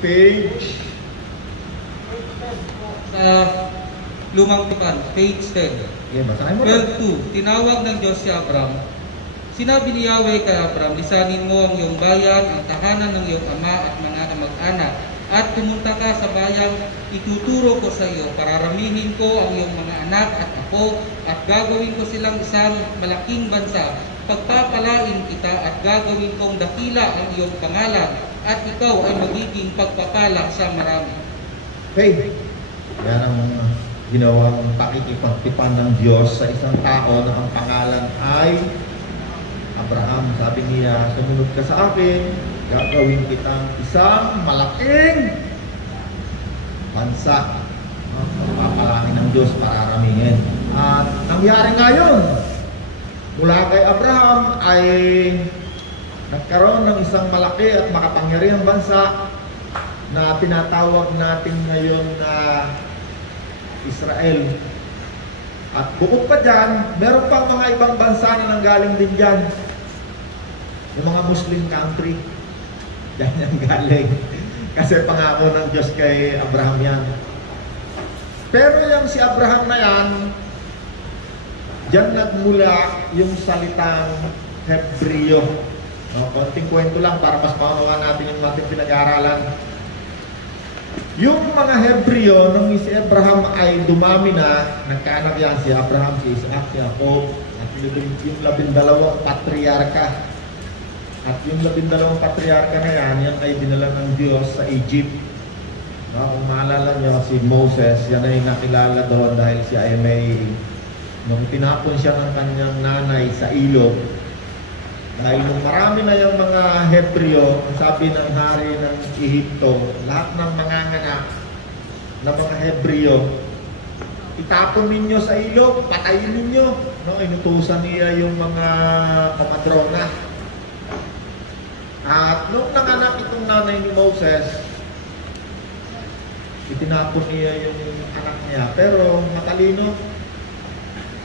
Page Sa Lumang Tipan, page 10. yeah, basahin mo na. 12:2. Tinawag ng Diyos si Abram. Sinabi ni Yahweh kay Abram, lisanin mo ang iyong bayan, ang tahanan ng iyong ama at mga kamag-anak, at pumunta ka sa bayang ituturo ko sa iyo. Pararamihin ko ang iyong mga anak at apo, at gagawin ko silang isang malaking bansa. Pagpapalain kita at gagawin kong dakila ang iyong pangalan, at ikaw ay magiging pagpapala sa marami. Okay. Yan ang ginawang pakikipagtipan ng Diyos sa isang tao na ang pangalan ay Abraham. Sabi niya, sumunod ka sa akin, gagawin kitang isang malaking bansa. Pagpapalangin ng Diyos, pararamihin. At nangyari nga yun. Mula kay Abraham ay nagkaroon ng isang malaki at makapangyarihang bansa na tinatawag natin ngayon na Israel. At bukod pa dyan, meron pang mga ibang bansa na nanggaling din dyan. Yung mga Muslim country, dyan yung galing. Kasi pangako ng Diyos kay Abraham yan. Pero yung si Abraham na yan, dyan nagmula yung salitang Hebreo. Konting kwento lang para mas maunawan natin yung ating pinag-aaralan. Yung mga Hebreo, nung si Abraham ay dumami na, nagkaanak yan si Abraham, si Isaac, si Jacob, at yung 12 patriarka. At yung 12 patriarka na yan ay dinala ng Diyos sa Egypt. Kung maalala nyo, si Moses, yan ay nakilala doon dahil siya ay may, nung tinapon siya ng kanyang nanay sa ilog, dahil nung marami na yung mga Hebreo, sabi ng hari ng Ehipto, lahat ng mga anak ng mga Hebreo, itapon ninyo sa ilog, patayin ninyo. No, inutusan niya yung mga komadrona. At nung nanganak itong nanay ni Moses, itinapon niya yung anak niya. Pero matalino,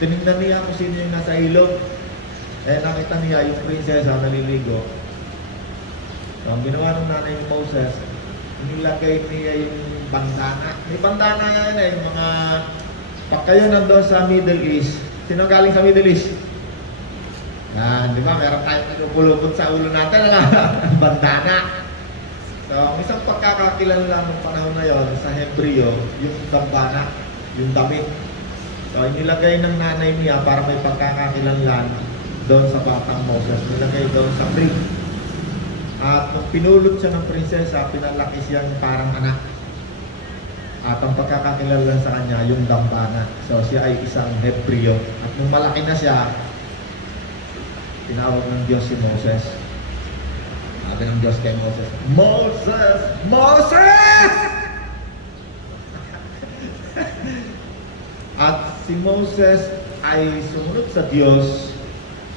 tinignan niya kung sino yung nasa ilog. Nakita niya yung prinsesa naliligo. So, ang ginawa ng nanay ni Moses, nilagay niya yung bandana. May bandana yan yung mga, pag kayo nandun sa Middle East, sino galing sa Middle East? Yan, di ba? Meron tayong pinupulupot sa ulo natin na bandana. So, ang isang pagkakakilanlan ng panahon na yon sa Hebreo, yung dambana, yung damit. So, inilagay ng nanay niya para may pagkakakilanlan doon sa batang Moses, nilagay doon sa ring. At nung pinulot siya ng prinsesa, pinalaki siyang parang anak. At ang pagkakakilala sa kanya, yung dambana. So siya ay isang Hebreo. At nung malaki na siya, tinawag ng Diyos si Moses. Sabi ng Diyos kay Moses, Moses! Moses! At si Moses ay sumunod sa Diyos.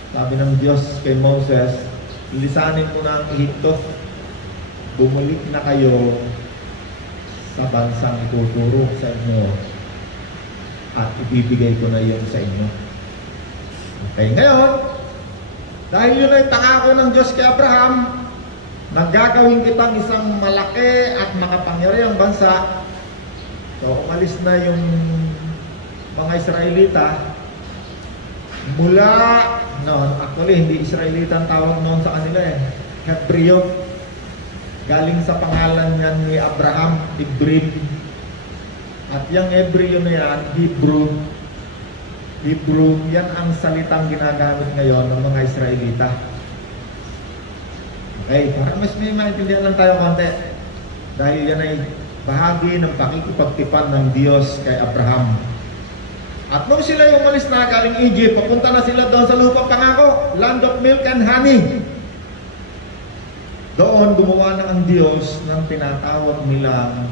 Sabi ng Diyos kay Moses, lisanin mo na ang Ehipto. Bumalik na kayo sa bansang ituturo sa inyo at ibibigay ko na yun sa inyo. Okay, ngayon, dahil yun ay pangako ng Diyos kay Abraham, naggagawin kitang isang malaki at makapangyarihang bansa. So, umalis na yung mga Israelita mula noon, actually hindi Israelita ang tawag noon sa kanila Hebreo. Galing sa pangalan niyan ni Abraham, Ibrim. At yung Hebreo na yan, Hebrew, yan ang salitang ginagamit ngayon ng mga Israelita. Okay, para mas may maintindihan lang tayo konti. Dahil yan ay bahagi ng pakikipagtipan ng Diyos kay Abraham. At nung sila yung umalis na galing Egypt, papunta na sila doon sa lupang pangako, land of milk and honey. Doon gumawa na ang Diyos ng tinatawag nilang,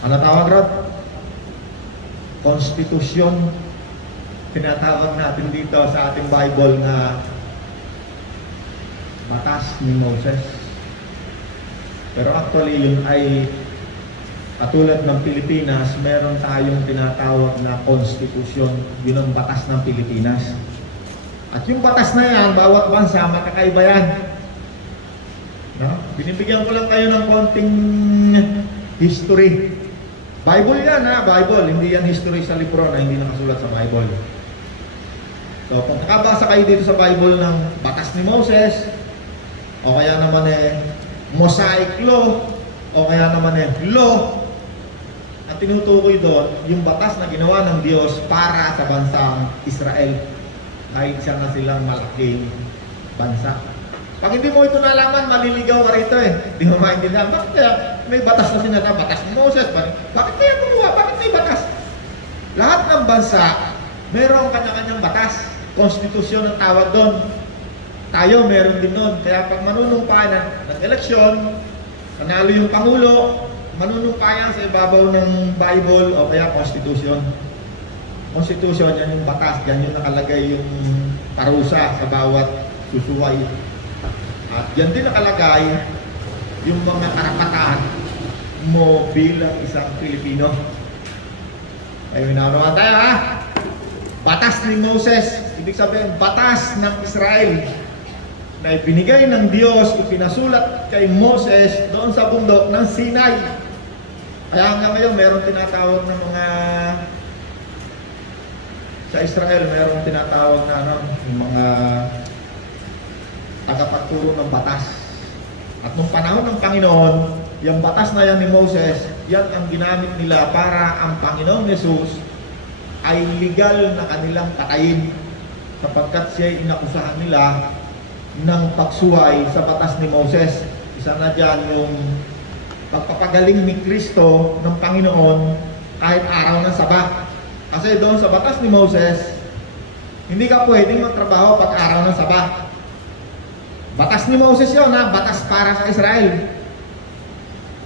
ano tawag Rod? Konstitusyon. Tinatawag natin dito sa ating Bible na batas ni Moses. Pero actually yun ay katulad ng Pilipinas, meron tayong tinatawag na konstitusyon, yun ang batas ng Pilipinas. At yung batas na yan, bawat bansa, makakaiba yan. Binibigyan ko lang kayo ng konting history. Bible yan ha, Bible. Hindi yan history sa libro na hindi nakasulat sa Bible. So, kung nakabasa kayo dito sa Bible ng batas ni Moses, o kaya naman Mosaic Law, o kaya naman Law, ang tinutukoy doon, yung batas na ginawa ng Diyos para sa bansang Israel. Kahit siya na silang malaking bansa. Pag hindi mo ito nalaman, maliligaw ka rito Hindi mo maintindihan. Bakit kaya may batas na sinata? Batas ni Moses. Bakit kaya gumawa? Bakit may batas? Lahat ng bansa, mayroong kanya-kanyang batas. Konstitusyon ang tawag doon. Tayo, meron din doon. Kaya pag manunumpayan ng eleksyon, panalo yung Pangulo, manunumpayan sa ibabaw ng Bible o kaya Konstitusyon. Konstitusyon, yan yung batas. Yan yung nakalagay yung parusa sa bawat susuway. At yan din nakalagay yung mga karapatan mo bilang isang Pilipino. Ay, minawa tayo ha? Batas ni Moses, ibig sabihin batas ng Israel na ibinigay ng Diyos, ipinasulat kay Moses doon sa bundok ng Sinai. Kaya hanggang ngayon meron tinatawag ng mga sa Israel, meron tinatawag na yung mga tagapagturo ng batas. At nung panahon ng Panginoon, yung batas na yan ni Moses, yan ang ginamit nila para ang Panginoong Jesus ay legal na kanilang patayin sapagkat siya inakusahan nila ng pagsuway sa batas ni Moses. Isa na dyan yung pagpapagaling ni Kristo ng Panginoon kahit araw ng Sabat. Kasi doon sa batas ni Moses, hindi ka pwedeng magtrabaho pag araw ng Sabat. Batas ni Moses yun ha, batas para sa Israel.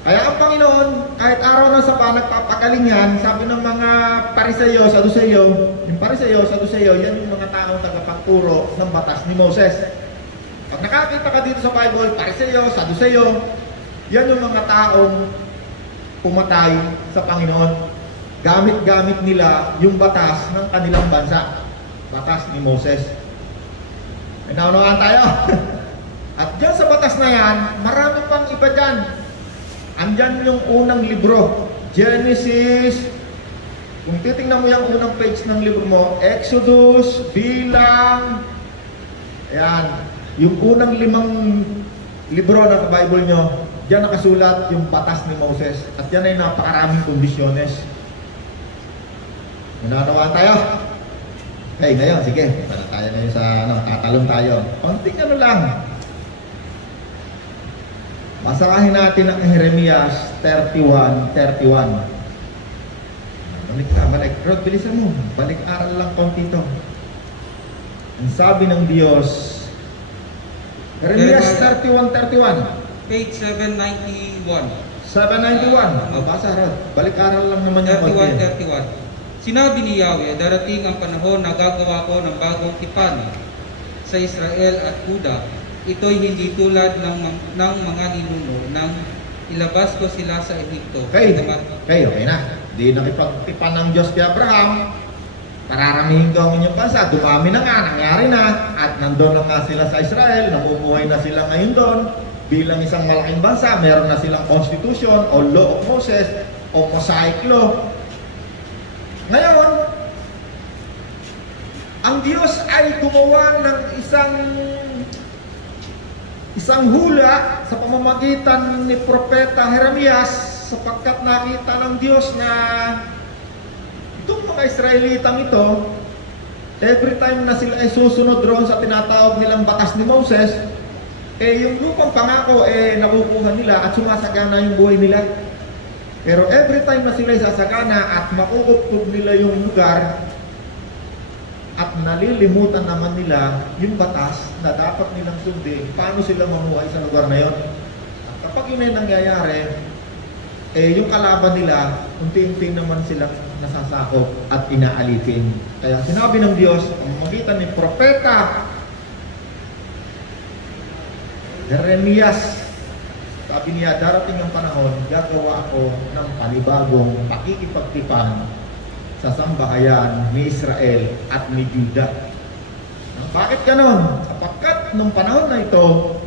Kaya ang Panginoon, kahit araw ng Sabat, nagpapagaling yan. Sabi ng mga Pariseyo, Saduseyo, yung Pariseyo, Saduseyo, yan yung mga taong tagapagturo ng batas ni Moses. Pag nakakita ka dito sa Bible, Pariseyo, Saduseyo, yan yung mga taong pumatay sa Panginoon. Gamit-gamit nila yung batas ng kanilang bansa. Batas ni Moses. May naunawaan tayo. At dyan sa batas na yan, marami pang iba dyan. Andyan yung unang libro, Genesis. Kung titingnan mo yung unang page ng libro mo, Exodus, Bilang. Ayan. Yung unang 5 libro na sa Bible nyo, dyan nakasulat yung batas ni Moses. At yan ay napakaraming kondisyones. Nanawaan tayo. Okay, ngayon, sige. Para tayo ngayon sa tatalong tayo. Konting lang. Basahin natin ang Jeremias 31:31. Balik. Rod, bilisan mo. Balik-aral lang konti ito. Ang sabi ng Diyos, Jeremias 31:31. Page 791. 791. Basa, Rod. Balik-aral lang naman yung konti. 31. Sinabi ni Yahweh, darating ang panahon na gagawa ko ng bagong tipan sa Israel at Juda. Ito'y hindi tulad ng mga ninuno nang ilabas ko sila sa Ehipto. Okay na. Di nakipagtipan ng Diyos kay Abraham. Pararamihin ko ang inyong bansa. Dumami na nga, nangyari na. At nandun na nga sila sa Israel. Namumuhay na sila ngayon doon. Bilang isang malaking bansa, meron na silang Constitution o Law of Moses o Mosaic Law. Ngayon, ang Diyos ay gumawa ng isang hula sa pamamagitan ni Propeta Jeremias sapagkat nakita ng Diyos na itong mga Israelitang ito, every time na sila ay susunod roon sa tinatawag nilang batas ni Moses, yung lupang pangako nakukuha nila at sumasagana yung buhay nila. Pero every time na sila ay sasagana at makukupkub nila yung lugar, at nalilimutan naman nila yung batas na dapat nilang sundin, paano sila mamuhay sa lugar na yun. At kapag yun ay nangyayari, yung kalaban nila, unti-unti naman silang nasasakop at inaalipin. Kaya sinabi ng Diyos, ang magitan ni Propeta Jeremias, sabi niya, darating ang panahon, gagawa ako ng panibagong pakikipagtipan sa sambahayan ni Israel at ni Juda. Bakit ganon? Sapagkat nung panahon na ito,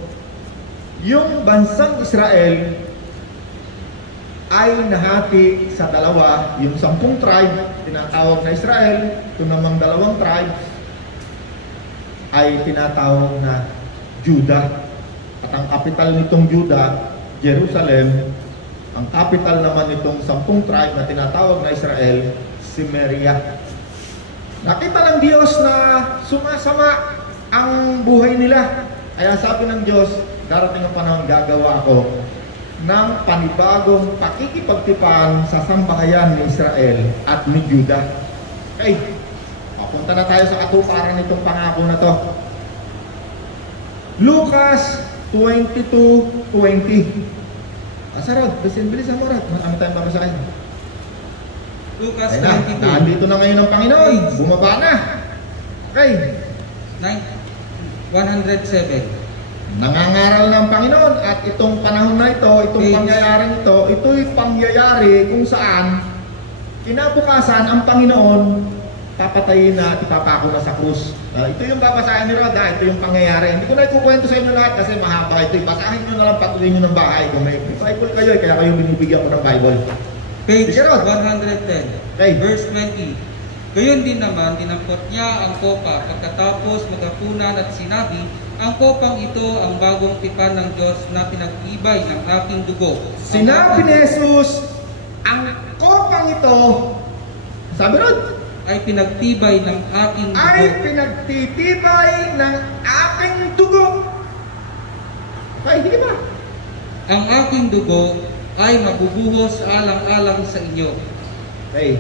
yung bansang Israel ay nahati sa dalawa. Yung 10 tribe, tinatawag na Israel. Ito namang 2 tribes ay tinatawag na Judah. At ang kapital nitong Judah, Jerusalem. Ang kapital naman nitong 10 tribe na tinatawag na Israel, Samaria. Nakita ng Diyos na sumasama ang buhay nila. Kaya sabi ng Diyos, darating ang panahon, gagawa ako ng panibagong pakikipagtipan sa sambahayan ni Israel at ni Judah. Okay, papunta na tayo sa katuparan nitong pangako na to. Lucas 22:20. Asarod, bilisan mo Rod. Marami tayong babasahin. Lucas Ayun na, 22. nandito na ngayon ang Panginoon. Bumaba na. Okay. 107. Nangangaral ng Panginoon at itong panahon na ito, itong pangyayaring ito, ito'y pangyayari kung saan kinabukasan ang Panginoon papatayin na at ipapako na sa krus. Ito yung babasahin ni Roda, ito yung pangyayari. Hindi ko na ikukwento sa inyo lahat kasi mahaba ito. Basahin nyo na lang, patuloy nyo ng bahay. Kung may Bible kayo, kaya kayo binibigyan ko ng Bible. Page Sige, Rod. 110. Okay. Verse 20. Gayon din naman, dinampot niya ang kopa pagkatapos magapunan at sinabi, ang kopang ito ang bagong tipan ng Diyos na pinag-ibay ng aking dugo. Sinabi ni Jesus, ang kopang ito, sabi Rod, ay pinagtibay ng aking dugo. ay pinagtitibay ng aking dugo. Okay, hindi ba? Ang aking dugo ay mabubuhos alang-alang sa inyo. Okay.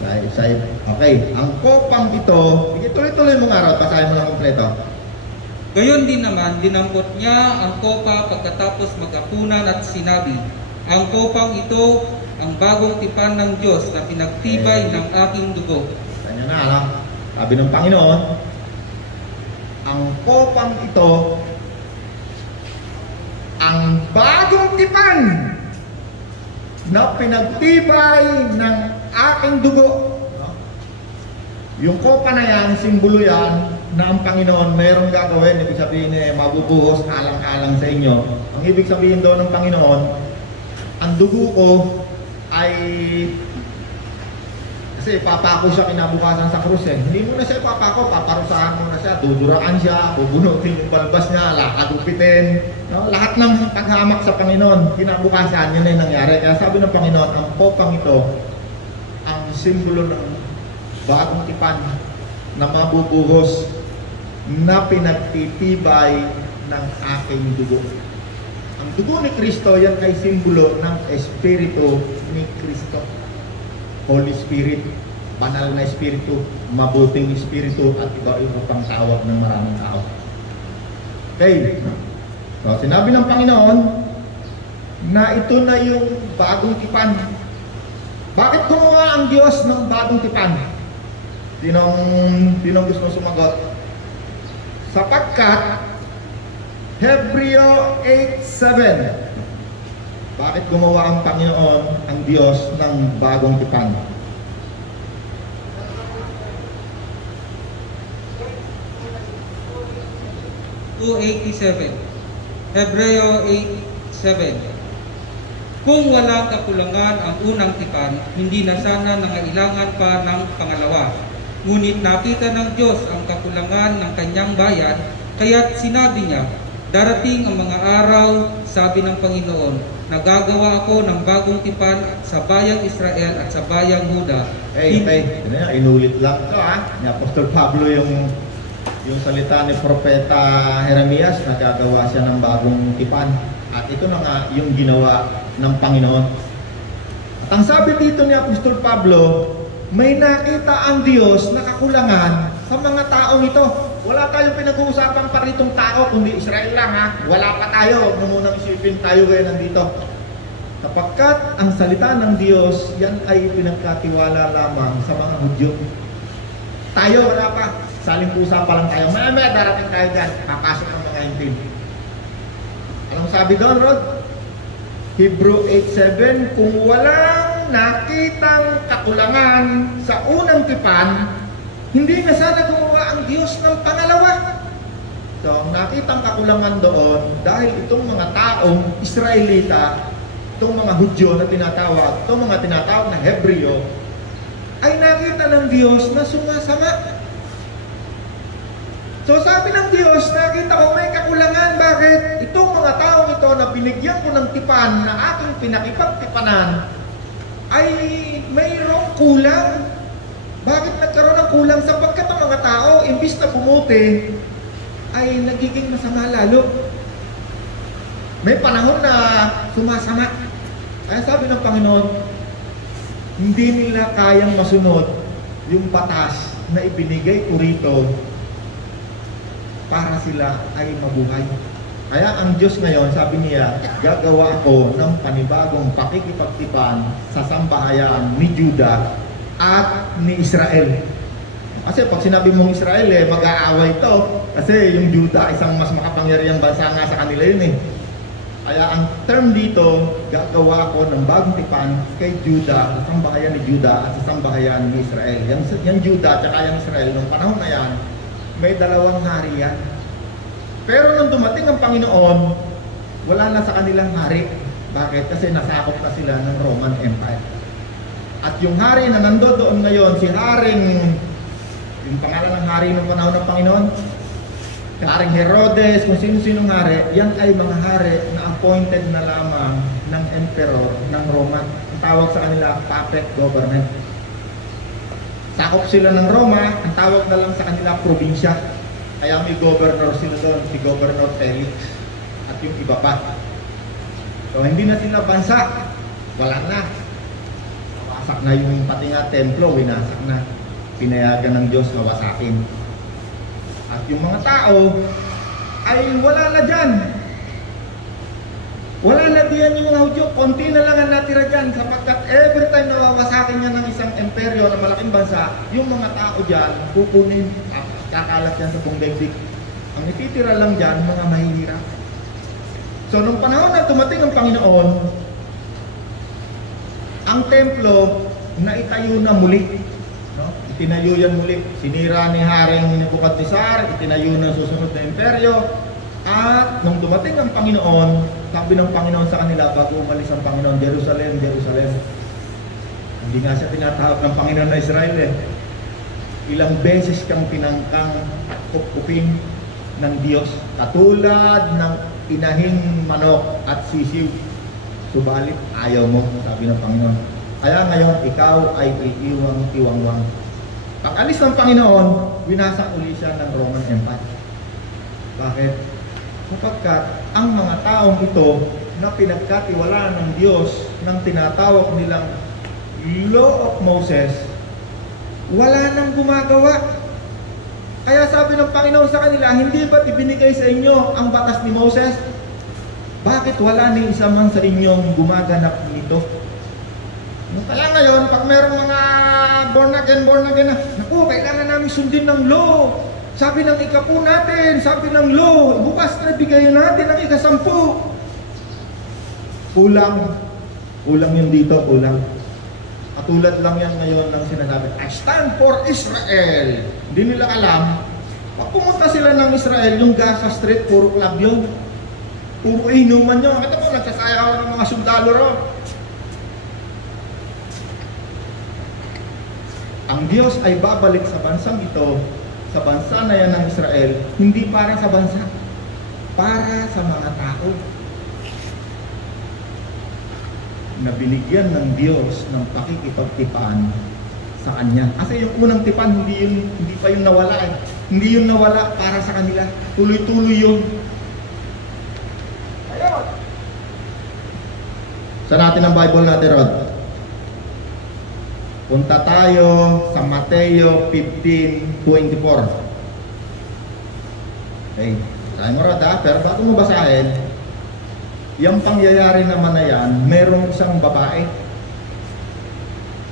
Okay, ang kopang ito, tuloy-tuloy mong araw, basahin mo lang kompleto. Gayon din naman, dinampot niya ang kopa pagkatapos magapunan at sinabi, ang kopang ito ang bagong tipan ng Diyos na pinagtibay ng aking dugo. Kanya na, alam. Sabi ng Panginoon, ang kopang ito, ang bagong tipan na pinagtibay ng aking dugo. Yung kopa na yan, simbolo yan na ang Panginoon mayroong gagawin. Ibig sabihin mabubuhos alang-alang sa inyo. Ang ibig sabihin doon ng Panginoon, ang dugo ko ay kasi papako siya kinabukasan sa krus Hindi mo na siya papako, paparusahan mo na siya, duduraan siya, bubunutin yung balbas niya, lakadupitin. No? Lahat ng paghamak sa Panginoon, kinabukasan, yun na yung nangyari. Kaya sabi ng Panginoon, ang kopang ito, ang simbolo ng bagong tipan na mabubuhos na pinagtitibay ng aking dugo. Ang dugo ni Kristo, yan ay simbolo ng Espiritu ni Kristo. Holy Spirit, banal na Espiritu, mabuting Espiritu, at iba-iba pang tawag ng maraming tao. Okay. So, sinabi ng Panginoon na ito na yung bagong tipan. Bakit gumawa ang Diyos ng bagong tipan? Sinong gusto sumagot? Sapagkat Hebreo 8:7. Bakit gumawa ang Panginoon, ang Diyos, ng bagong tipan? Hebreo 8:7. Kung walang kakulangan ang unang tipan, hindi na sana nangailangan pa ng pangalawa. Ngunit nakita ng Diyos ang kakulangan ng kanyang bayan, kaya't sinabi niya, darating ang mga araw, sabi ng Panginoon, nagagawa ako ng bagong tipan sa bayang Israel at sa bayang Huda. Inulit lang ito ni Apostol Pablo yung salita ni Propeta Jeremias, nagagawa siya ng bagong tipan. At ito na nga yung ginawa ng Panginoon. At ang sabi dito ni Apostol Pablo, may nakita ang Diyos na kakulangan sa mga taong ito. Wala tayong pinag-uusapan pa ritong tao, kundi Israel lang Wala pa tayo. Huwag munang isipin tayo ngayon nandito. Kapagkat ang salita ng Diyos, yan ay pinagkatiwala lamang sa mga Hudyo. Tayo, wala pa. Saling pusa pa lang tayo. Maya darating tayo dyan. Papasok ang mga intin. Anong sabi doon, Rod? Hebrew 8:7, kung walang nakitang kakulangan sa unang tipan, hindi na sana gumawa ang Diyos ng pangalawa. So, nakitang kakulangan doon dahil itong mga taong Israelita, itong mga Hudyo na tinatawag, itong mga tinatawag na Hebreo, ay nakita ng Diyos na sumasama. So sabi ng Diyos, nakita ko may kakulangan. Bakit? Itong mga taong ito na binigyan ko ng tipan na aking pinakipagtipanan ay mayroong kulang. Bakit nagkaroon ng kulang? Sapagkat ang mga tao, imbis na bumuti, ay nagiging masama lalo. May panahon na sumasama. Kaya sabi ng Panginoon, hindi nila kayang masunod yung batas na ibinigay ko rito para sila ay mabuhay. Kaya ang Diyos ngayon, sabi niya, gagawa ko ng panibagong pakikipagtipan sa sambahayan ni Juda at ni Israel. Kasi pag sinabi mong Israel, mag-aaway ito. Kasi yung Juda, isang mas makapangyarihang bansa nga sa kanila yun . Kaya ang term dito, gagawa ko ng bagong tipan kay Juda, sa sambahayan ni Juda at sa sambahayan ni Israel. Yung Juda at yung Israel, nung panahon na yan, may dalawang hari yan. Pero nung dumating ang Panginoon, wala na sa kanilang hari. Bakit? Kasi nasakop na sila ng Roman Empire. At yung hari na nandoon ngayon, si Haring, yung pangalan ng hari ng panahon ng Panginoon, si Haring Herodes, kung sino-sinong hari, yan ay mga hari na appointed na lamang ng Emperor ng Roma. Ang tawag sa kanila, puppet government. Sakop sila ng Roma, ang tawag na lang sa kanila probinsya. Kaya may governor sila doon, si Governor Felix at yung iba pa. So hindi na sila bansa, wala na. Wasak na yung pati nga templo, winasak na. Pinayagan ng Diyos na wasakin. At yung mga tao ay wala na dyan. Wala na diyan yung mga Hudyo, konti na lang ang natira dyan sapagkat every time na wawasakin niya ng isang imperyo na malaking bansa, yung mga tao dyan kukunin, kakalat yan sa buong daigdig. Ang ititira lang dyan, mga mahihirap. So nung panahon na tumating ang Panginoon, ang templo na itayo na muli. No? Itinayo yan muli. Sinira ni Haring Nebukadnezar, itinayo ng susunod na imperyo. At nung dumating ang Panginoon, sabi ng Panginoon sa kanila bago umalis ang Panginoon, Jerusalem, Jerusalem. Hindi nga siya tinatawag ng Panginoon na Israel . Ilang beses kang pinangkang kupkupin ng Diyos, katulad ng inahing manok at sisiw. Subalit ayaw mo, sabi ng Panginoon. Kaya ngayon, ikaw ay iiwang-iwangwang. Pag alis ng Panginoon, winasak uli siya ng Roman Empire. Bakit? Sapagkat ang mga taong ito na pinagkatiwalaan ng Diyos ng tinatawag nilang Law of Moses, wala nang gumagawa. Kaya sabi ng Panginoon sa kanila, hindi ba't ibinigay sa inyo ang batas ni Moses? Bakit wala ni isa man sa inyong gumaganap nito? Kaya ngayon, pag mayroong mga born again na, naku, kailangan namin sundin ng law. Sabi ng ika-10 natin, sabi ng law, bukas na bigayin natin ang ika-10. Kulang yun dito, kulang. Katulad lang yan ngayon ng sinasabi, I stand for Israel. Hindi nila alam, pag pumunta sila ng Israel, yung Gaza Street, puro club yun. Puro inuman nyo. Ito po, nagsasayaw ng mga sundalo ro. Ang Diyos ay babalik sa bansang ito, sa bansa na yan ng Israel, hindi para sa bansa, para sa mga tao na binigyan ng Diyos ng pakikipagtipan sa Kanya. Kasi yung unang tipan, hindi pa yung nawala . Hindi yung nawala para sa kanila. Tuloy-tuloy yun. Ayun. Sa natin ang Bible natin, Rod. Punta tayo sa Mateo 15:24. Okay. Sabi mo, Rod, pero bago mo basahin, yung pangyayari naman na yan, merong isang babae.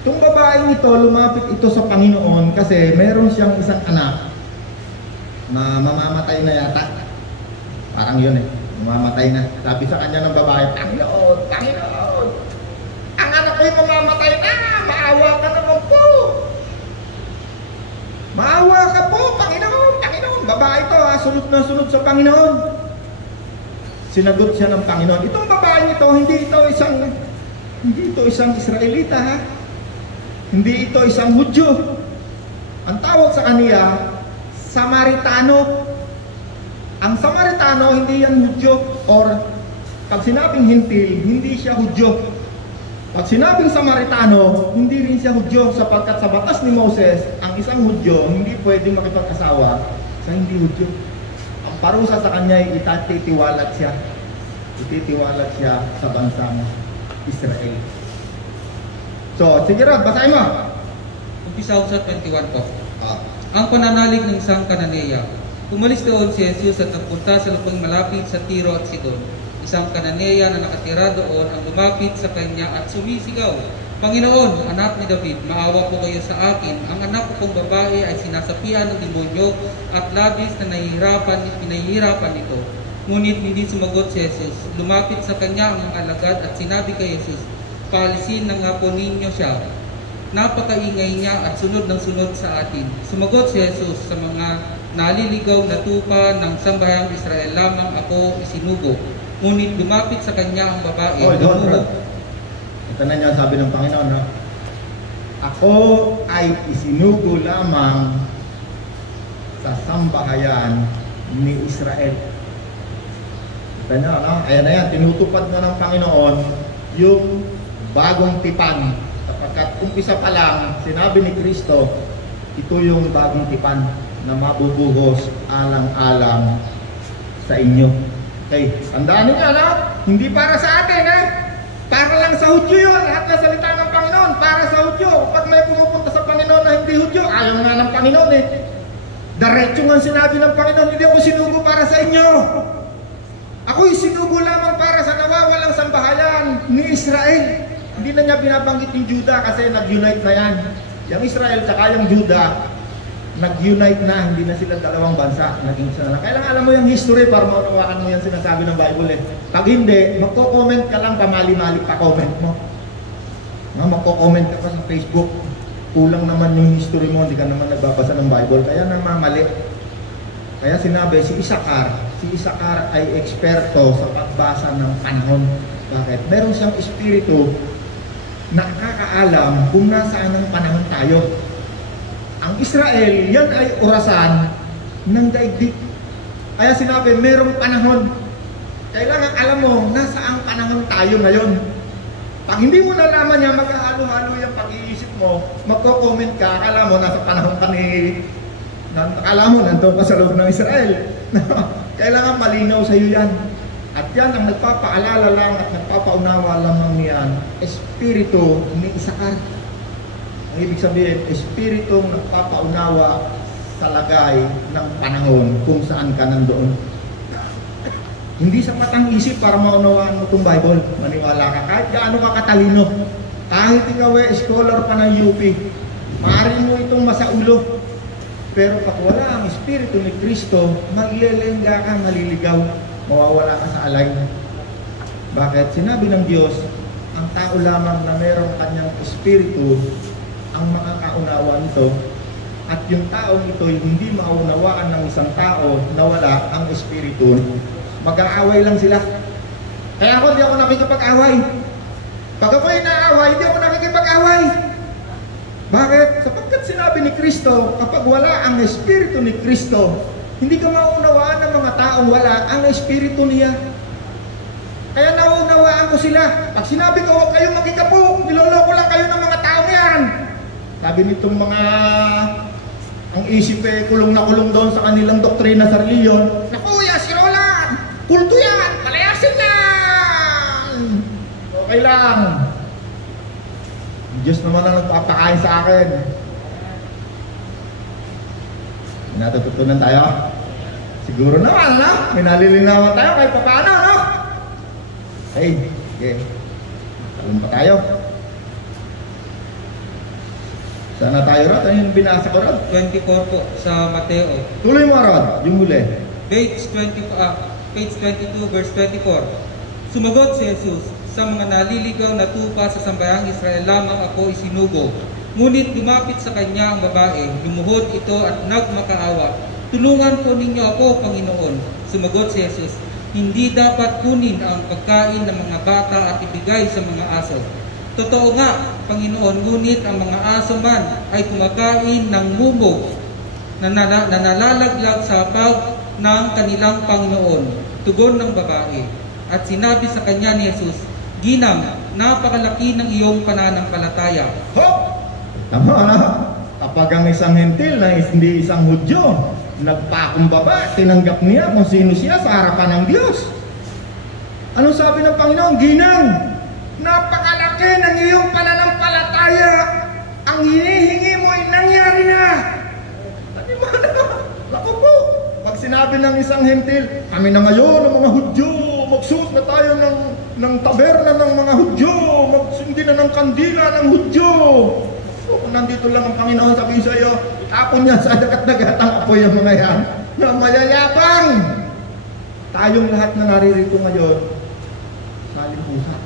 Itong babaeng ito, lumapit ito sa Panginoon kasi meron siyang isang anak na mamamatay na yata. Parang yun mamamatay na. Sabi sa kanya ng babae, Panginoon, Panginoon, ang anak ko'y mamamatay na, maawa ka naman po. Maawa ka po, Panginoon, Panginoon. babae ito ha, sunod na sunod sa Panginoon. Sinagot siya ng Panginoon, itong babae ito, hindi ito isang Israelita ha. Hindi ito isang Hudyo. Ang tawag sa kaniya, Samaritano. Ang Samaritano, hindi yan Hudyo. Or, pag sinabing hintil, hindi siya Hudyo. Pag sinabing Samaritano, hindi rin siya Hudyo. Sapagkat sa batas ni Moses, ang isang Hudyo, hindi pwedeng makipag-asawa sa hindi Hudyo. Ang parusa sa kanya ay ititiwalat siya. Ititiwalat siya sa bansang Israel. So, sige Rod, basahin mo. Umpisa sa 21 po. Ang pananalig ng isang Kananea. Umalis doon si Jesus at nagpunta sa lupang malapit sa Tiro at Sidon. Isang Kananea na nakatira doon ang lumapit sa kanya at sumisigaw, Panginoon, anak ni David, maawa po kayo sa akin. Ang anak ko kong babae ay sinasapian ng demonyo at labis na pinahihirapan nito. Ngunit hindi sumagot si Jesus. Lumapit sa kanya ang mga alagad at sinabi kay Jesus, paalisin na nga po ninyo siya. Napakaingay niya at sunod ng sunod sa atin. Sumagot si Jesus, sa mga naliligaw na tupa ng sambayang Israel lamang ako isinugo. Ngunit lumapit sa kanya ang babae. Ito na niya sabi ng Panginoon, ha? Ako ay isinugo lamang sa sambahayan ni Israel. Ito na, no? Ayan na yan, tinutupad na ng Panginoon yung bagong tipan. Sapagkat umpisa pa lang, sinabi ni Kristo, ito yung bagong tipan na mabubuhos alang-alang sa inyo. Okay, tandaan niyo na, hindi para sa atin, eh. Para lang sa Hudyo yun, lahat na salita ng Panginoon, para sa Hudyo. Pag may pumupunta sa Panginoon na hindi Hudyo, ayaw nga ng Panginoon, eh. Diretso nga sinabi ng Panginoon, hindi ako sinugo para sa inyo. Ako'y sinugo lamang para sa nawawalang sambahayan ni Israel. Hindi na niya binabanggit yung Juda kasi nag-unite na yan. Yung Israel tsaka yung Juda, nag-unite na, hindi na sila dalawang bansa. Naging isa na lang. Kailangan alam mo yung history para maunawaan mo yung sinasabi ng Bible, eh. Pag hindi, magko-comment ka lang, pamali-mali pa comment mo. Magko-comment ka pa sa Facebook. Kulang naman yung history mo, hindi ka naman nagbabasa ng Bible. Kaya namamali. Kaya sinabi, si Isakar ay eksperto sa pagbasa ng panahon. Bakit? Meron siyang espiritu na nakakaalam kung nasaan ang panahon tayo. Ang Israel, yan ay orasan ng daigdig. Kaya sinabi, merong panahon. Kailangan alam mo, nasaan panahon tayo ngayon. Pag hindi mo nalaman yan, mag-halo-halo yung pag-iisip mo, magko-comment ka, akala mo nasa panahon ka ni... Akala mo, nandun ka sa loob ng Israel. Kailangan malinaw sa iyo yan. At yan ang nagpapaalala lang at nagpapaunawa lamang niyan, espiritu ni Isakar. Ang ibig sabihin, espiritong nagpapaunawa sa lagay ng panahon kung saan ka nandoon. Hindi sapat ang isip para maunawaan mo itong Bible. Maniwala ka, kahit gaano ka katalino, kahit ikaw ay scholar pa ng UP, maaari mo itong masaulo. Pero pag wala ang espiritu ni Kristo, maglelengga ka, maliligaw, mawawala ka sa alay. Bakit? Sinabi ng Diyos, ang tao lamang na mayroong kanyang espiritu ang makakaunawa nito, at yung taong ito hindi maunawaan ng isang tao na wala ang espiritu, mag-aaway lang sila. Kaya ako, hindi ako nakikipag-away. Pag ako inaaway, hindi ako nakikipag-away. Bakit? Sapagkat sinabi ni Kristo, kapag wala ang espiritu ni Kristo, hindi ka maunawaan ng mga taong wala ang espiritu niya. Kaya nauunawaan ko sila. Pag sinabi ko, huwag kayong makikapo, niloloko lang kayo ng mga tao yan. Sabi nitong mga, ang isip kulong na kulong doon sa kanilang doktrina sa reliyon, naku, yan, si Roland, kulto yan, palayasin yan. Okay lang. Diyos naman ang nagpapakain sa akin. May natututunan tayo? Siguro naman, no? May nalilinawan tayo kahit paano, no? Hey, okay. Talon pa tayo. Saan na tayo, Rod? Ano yung binasa ko, Rod? 24 po sa Mateo. Tuloy mo, Rod. Yung huli. Page 22, verse 24. Sumagot si Jesus, sa mga naliligaw na tupa sa sambayang Israel lamang ako isinugo. Ngunit lumapit sa kanya ang babae, lumuhod ito at nagmakaawa. Tulungan po ninyo ako, Panginoon. Sumagot si Jesus, hindi dapat kunin ang pagkain ng mga bata at ibigay sa mga aso. Totoo nga, Panginoon, ngunit ang mga aso man ay kumakain ng mumog na nalalaglag sa pag ng kanilang Panginoon. Tugon ng babae. At sinabi sa kanya ni Jesus, Ginang, napakalaki ng iyong pananampalataya. Hop! Tama na. Kapag ang isang hentil na hindi isang Hudyo, nagpakumbaba, tinanggap niya kung sino siya sa harapan ng Diyos. Anong sabi ng Panginoon? Ginang, napakalaki ng iyong pananampalataya. Ang hinihingi mo ay nangyari na. Lako po. Pag sinabi ng isang hentil, kami na ngayon ng mga Hudyo, magsuot na tayo ng taberna ng mga Hudyo, magsindi na ng kandila ng Hudyo. So, kung nandito lang ang Panginoon, sabihin sa iyo, itapon niya sa dagat-dagat ang apoy ang mga yan na mayayabang. Tayong lahat na naririto ngayon, salimpusa.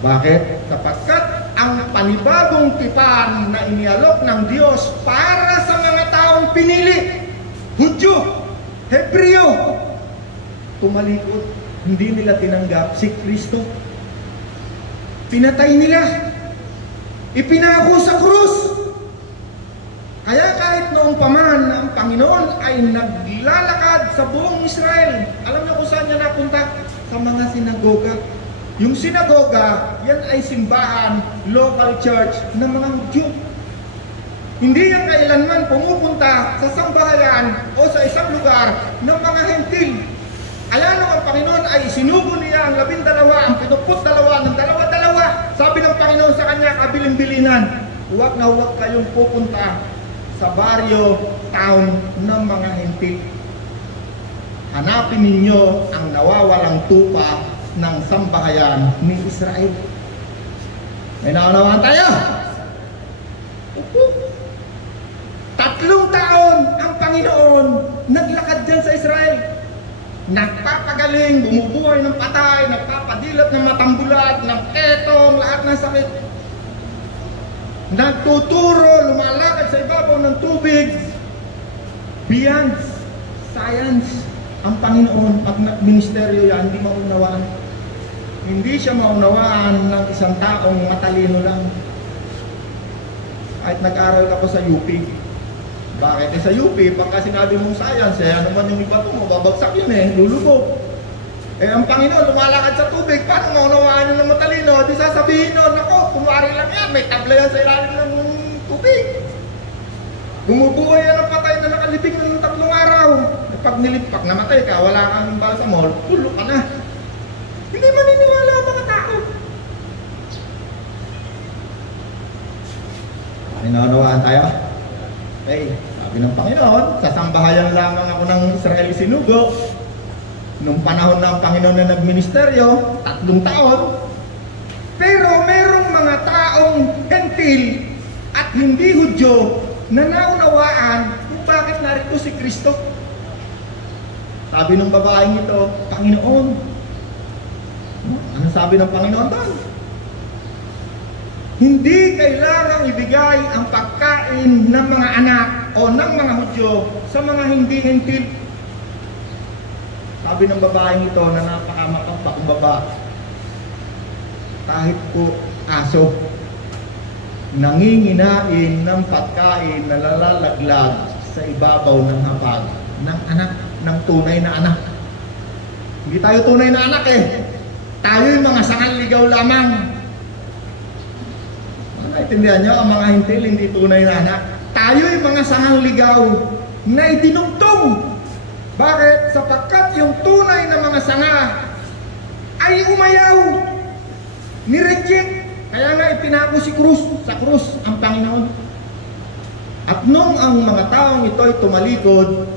Bakit? Sapagkat ang panibagong tipan na inialok ng Diyos para sa mga taong pinili, Hudyo, Hebreo, tumalikod, hindi nila tinanggap si Kristo. Pinatay nila, ipinako sa krus. Kaya kahit noong paman ang Panginoon ay naglalakad sa buong Israel, alam niyo kung saan niya napunta? Sa mga sinagoga. Yung sinagoga, yan ay simbahan, local church ng mga Hudyo. Hindi yan kailanman pumupunta sa sambahayan o sa isang lugar ng mga hentil. Kaya nung ang Panginoon ay sinugo niya ang 12, ang 72 ng dalawa-dalawa. Sabi ng Panginoon sa kanya, kabiling-bilinan, huwag na huwag kayong pupunta sa baryo, town ng mga hentil. Hanapin ninyo ang nawawalang tupa ng sambahayan ni Israel. May naunawaan tayo? 3 taon ang Panginoon naglakad dyan sa Israel. Nagpapagaling, bumubuhay ng patay, nagpapadilat ng matambulat, ng ketong, lahat ng sakit. Nagtuturo, lumalakad sa ibabaw ng tubig. Beyond science, ang Panginoon, pag ministeryo yan, hindi maunawaan. Hindi siya maunawaan ng isang taong matalino lang. Kahit nag-aral ako sa UP. Bakit? Sa UP, pagka sinabi mong science, ano man yung iba ito mo, babagsak yun lulubog. Ang Panginoon, lumalakad sa tubig, paano maunawaan yun ng matalino? Di sasabihin nun, ako, kumari lang yan, may tabla yan sa ilalim ng tubig. Bumubuhay yan ang patay na nakalibing ng 3 araw. Pag nilipak, namatay ka, wala kang balsamol, tulog ka na. Hindi maniniwala ang mga tao. Naunawaan tayo? Okay, sabi ng Panginoon, sasambahayan lamang ako ng Israel sinugo. Nung panahon ng Panginoon na nagministeryo, 3 taon. Pero merong mga taong hentil at hindi Hudyo na naunawaan kung bakit narito si Kristo. Sabi ng babaeng ito, Panginoon. Ano sabi ng Panginoon doon? Hindi kailangang ibigay ang pagkain ng mga anak o ng mga Hudyo sa mga hindi hentil. Sabi ng babaeng ito na napakamakapakbaba, kahit po aso, nanginginain ng pagkain na nalalaglag sa ibabaw ng hapag ng anak, ng tunay na anak. Hindi tayo tunay na anak Tayo'y mga sangal-ligaw lamang. Naintindihan nyo, ang mga hintil, hindi tunay na anak. Tayo'y mga sangal-ligaw na itinugtong. Bakit? Sapagkat yung tunay na mga sanga ay umayaw, nireject. Kaya nga ipinako si krus, sa krus ang Panginoon. At nung ang mga taong ito ay tumalikod,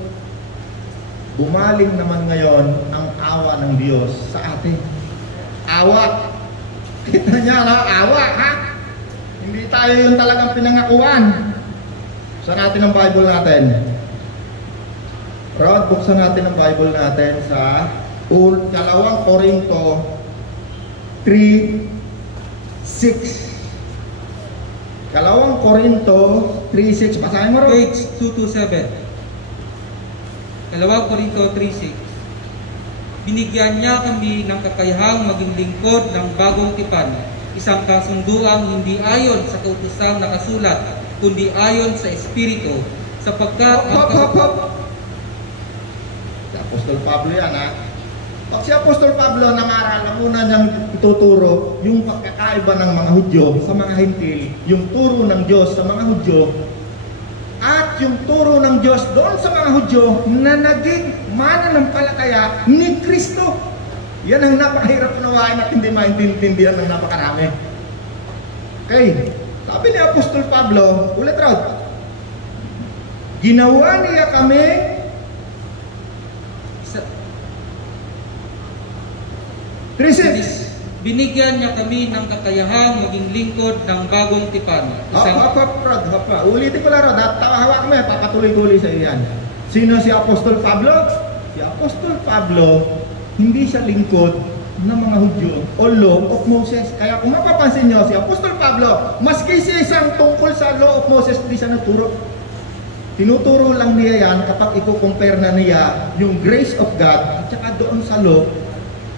bumaling naman ngayon ang awa ng Diyos sa atin. Awa. Kita niya na, awa ha? Hindi tayo yung talagang pinangakuan. Buksan natin ang Bible natin. Rod, buksan natin ang Bible natin sa 2 Korinto 3:6. 2 Korinto 3:6. Basahin mo rin. Page 227. 2 Korinto 3:6. Binigyan niya kami ng kakayahang maging lingkod ng bagong tipan, isang kasunduang hindi ayon sa kautosang nakasulat, kundi ayon sa Espiritu, sapagkat Si Apostol Pablo yan, ha? Pag si Apostol Pablo nangaral, ang una niyang ituturo yung pagkakaiba ng mga Hudyo sa mga Hintil, yung turo ng Diyos sa mga Hudyo, at yung turo ng Diyos doon sa mga Hudyo na naging mananampalataya ni Kristo. Yan ang napakahirap unawain at hindi maintindihan ng napakarami. Okay, sabi ni Apostol Pablo, ulit raw, ginawa niya kami binigyan niya kami ng kakayahang maging lingkod ng bagong tipan. Ulitin ko lang, Rod. Hawak mo, papatuloy-tuloy sa iyan. Sino si Apostol Pablo? Si Apostol Pablo, hindi siya lingkod ng mga Hudyo o Law of Moses. Kaya kung mapapansin nyo, si Apostol Pablo, maski siya isang tungkol sa Law of Moses, hindi siya nagturo. Tinuturo lang niya yan kapag i-compare na niya yung grace of God at saka doon sa Law,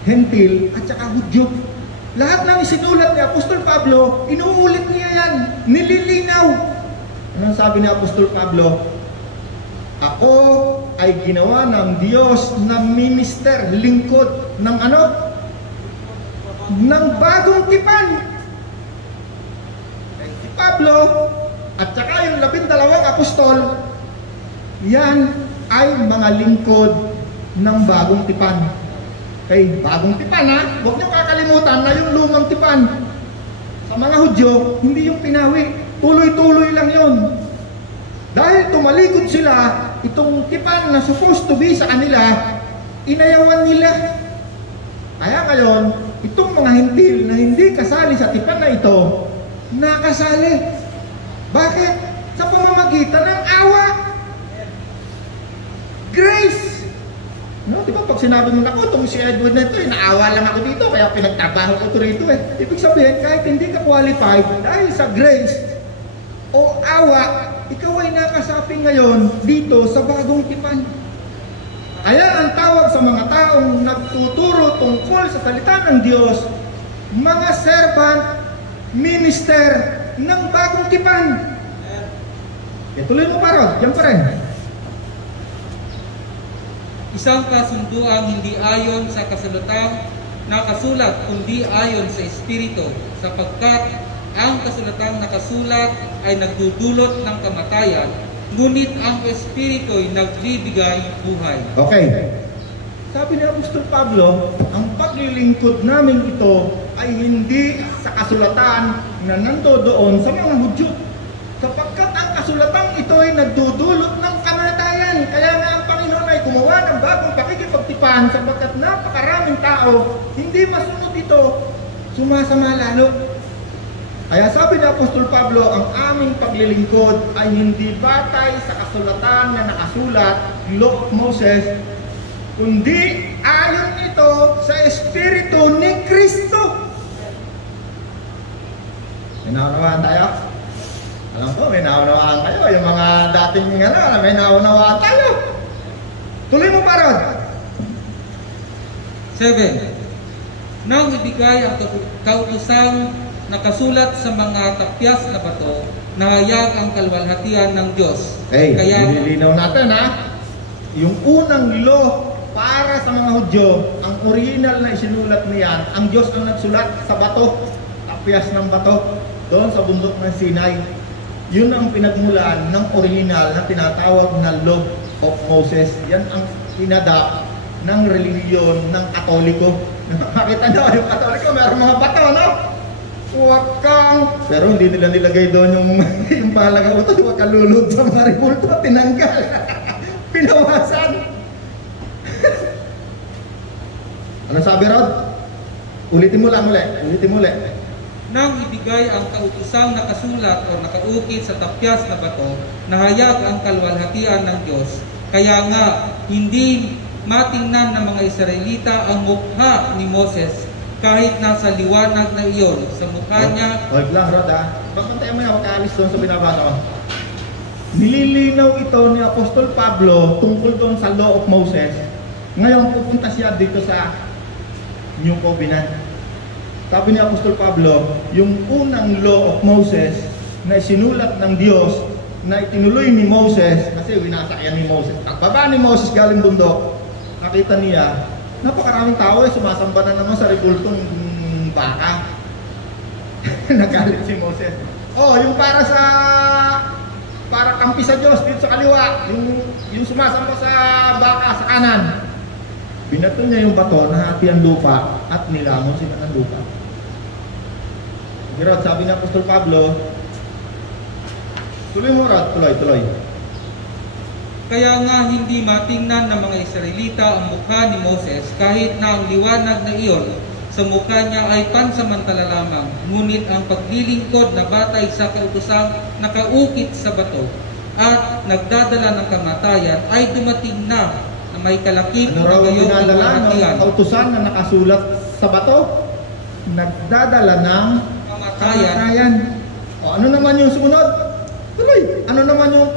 Hentil at saka Hudyo. Lahat ng isinulat ni Apostol Pablo, inuulit niya yan, nililinaw. Anong sabi ni Apostol Pablo? Ako ay ginawa ng Diyos na minister, lingkod ng ano? Ng bagong tipan. Si Pablo at saka yung 12 apostol, yan ay mga lingkod ng bagong tipan. Kay bagong tipan, ha? Huwag niyo kakalimutan na yung lumang tipan sa mga Hudyo, hindi yung pinawi. Tuloy-tuloy lang yon. Dahil tumalikod sila, itong tipan na supposed to be sa kanila, inayawan nila. Kaya ngayon, itong mga Hintil na hindi kasali sa tipan na ito, nakasali. Bakit? Sa pamamagitan ng awa. Grace. No, di ba pag sinabi mo na ko, itong si Edward na ito, naawa lang ako dito, kaya pinagtrabaho ko ito rito eh. Ibig sabihin, kahit hindi ka qualified, dahil sa grace o awa, ikaw ay nakasapi ngayon dito sa bagong tipan. Kaya ang tawag sa mga taong nagtuturo tungkol sa salita ng Diyos, mga servant, minister ng bagong tipan. Tuloy mo pa ron, yan pa rin. Isang kasunduang hindi ayon sa kasulatan nakasulat, kundi ayon sa Espiritu, sapagkat ang kasulatang nakasulat ay nagdudulot ng kamatayan, ngunit ang Espiritu ay nagbibigay buhay. Okay. Sabi ni Apostol Pablo, ang paglilingkod namin ito ay hindi sa kasulatan na nandoon sa mga Hudyo, sapagkat ang kasulatang ito ay nagdudulot ng kamatayan. Kaya nga ang Panginoon ay gumawa ng bagong pakikipagtipan sapagkat napakaraming tao hindi masunod ito, sumasama lalo. Kaya sabi ni Apostol Pablo, ang aming paglilingkod ay hindi batay sa kasulatan na nakasulat, Law of Moses, kundi ayon ito sa Espiritu ni Kristo. May naunawaan tayo? Alam ko, may naunawaan kayo. Yung mga dating may naunawaan tayo. Tuloy mo pa ron. 7. Nang ibigay ang kautosang nakasulat sa mga tapyas na bato, nahayag ang kalwalhatian ng Diyos. Kaya nililinaw natin, ha? Yung unang law para sa mga Hudyo, ang original na isinulat niyan, ang Diyos ang nagsulat sa bato, tapyas ng bato, doon sa bundok ng Sinai. Yun ang pinagmulan ng original na tinatawag na Law of Moses. Yan ang inadapt ng relihiyon ng Katoliko. Nakakita nyo, yung Katoliko, mayroong mga bato, no? Huwag kang... Pero hindi nila nilagay doon yung pahalagang utos. Huwag kang lulog sa maribulto, tinanggal. Pinawasan. Ano sabi, Rod? Ulitin mo lang ulit. Ulitin mo ulit. Nang ibigay ang kautosang nakasulat o nakaukit sa tapyas na bato, nahayag ang kalwalhatian ng Diyos. Kaya nga, hindi matingnan ng mga Israelita ang mukha ni Moses kahit nasa liwanag na iyon sa mukha niya. Hold lang, Rod, ha? Babantay mo yan, makaalis doon sa binabasa ko. Nililinaw ito ni Apostol Pablo tungkol doon sa Law of Moses. Ngayon, pupunta siya dito sa New Covenant. Sabi ni Apostol Pablo, yung unang Law of Moses na sinulat ng Diyos, na itinuloy ni Moses, kasi winasa yan ni Moses. Pagbaba ni Moses galing bundok, nakita niya, napakaraming tao sumasamba na naman sa rebultong baka. Nagalit si Moses. Oh, yung para kampi sa Diyos dito sa kaliwa, yung sumasamba sa baka sa kanan. Binato niya yung bato, nahati ang lupa at nilamon sila ng lupa. Pero sabi ni Apostol Pablo, tuloy mo Rod, tuloy. Kaya nga hindi matingnan ng mga Israelita ang mukha ni Moses kahit na ang liwanag na iyon sa mukha niya ay pansamantala lamang, ngunit ang paglilingkod na batay sa kautosang nakaukit sa bato at nagdadala ng kamatayan ay dumating na may kalakip ano na gayong ng kautusan na nakasulat sa bato? Nagdadala ng kamatayan. O ano naman yung sumunod? Tuloy, ano naman yung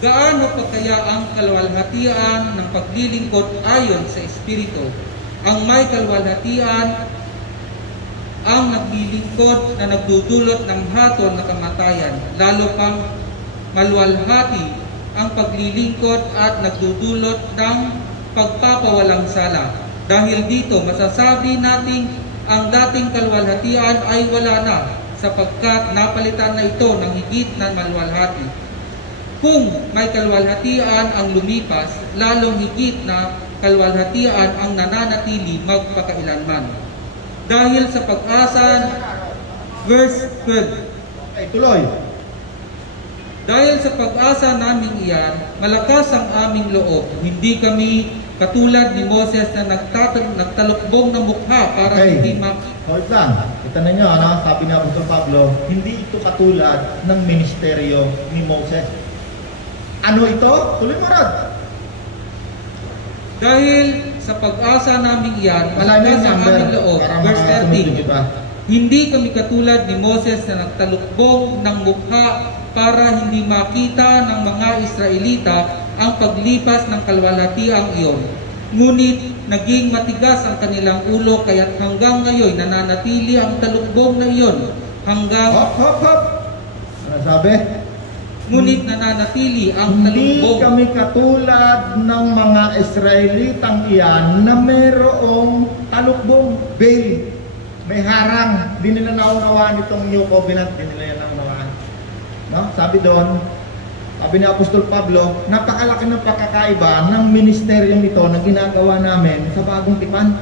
gaano pa kaya ang kalwalhatian ng paglilingkod ayon sa Espiritu? Ang may kalwalhatian ang naglilingkod na nagdudulot ng hatol na kamatayan, lalo pang malwalhati ang paglilingkod at nagdudulot ng pagpapawalang sala. Dahil dito, masasabi nating ang dating kalwalhatian ay wala na, sapagkat napalitan na ito ng higit na malwalhati. Kung may kalwalhatian ang lumipas, lalong higit na kalwalhatian ang nananatili magpakailanman. Dahil sa pag-asa, verse 12. Okay, tuloy. Dahil sa pag-asa namin iyan, malakas ang aming loob. Hindi kami katulad ni Moses na nagtalukbong ng mukha para hindi Hold lang. Kita ninyo, sabi ni Apostol Pablo, hindi ito katulad ng ministeryo ni Moses. Ano ito? Tuloy mo Rod. Dahil sa pag-asa namin iyan, malakas ang aming loob. Verse 13. Hindi kami katulad ni Moses na nagtalukbong ng mukha para hindi makita ng mga Israelita ang paglipas ng kalwalhatiang iyon. Ngunit naging matigas ang kanilang ulo, kaya't hanggang ngayon nananatili ang talukbong na iyon. Hop! Ano sabi? Ngunit nananatili ang hindi talukbong. kami katulad ng mga Israelitang iyan na mayroong talukbong, veil. May harang. Di nila naunawaan itong New Covenant. Di nila yan naunawaan. No? Sabi doon, sabi ni Apostol Pablo, napakalaki ng pagkakaiba ng ministeryong ito na ginagawa namin sa bagong tipan.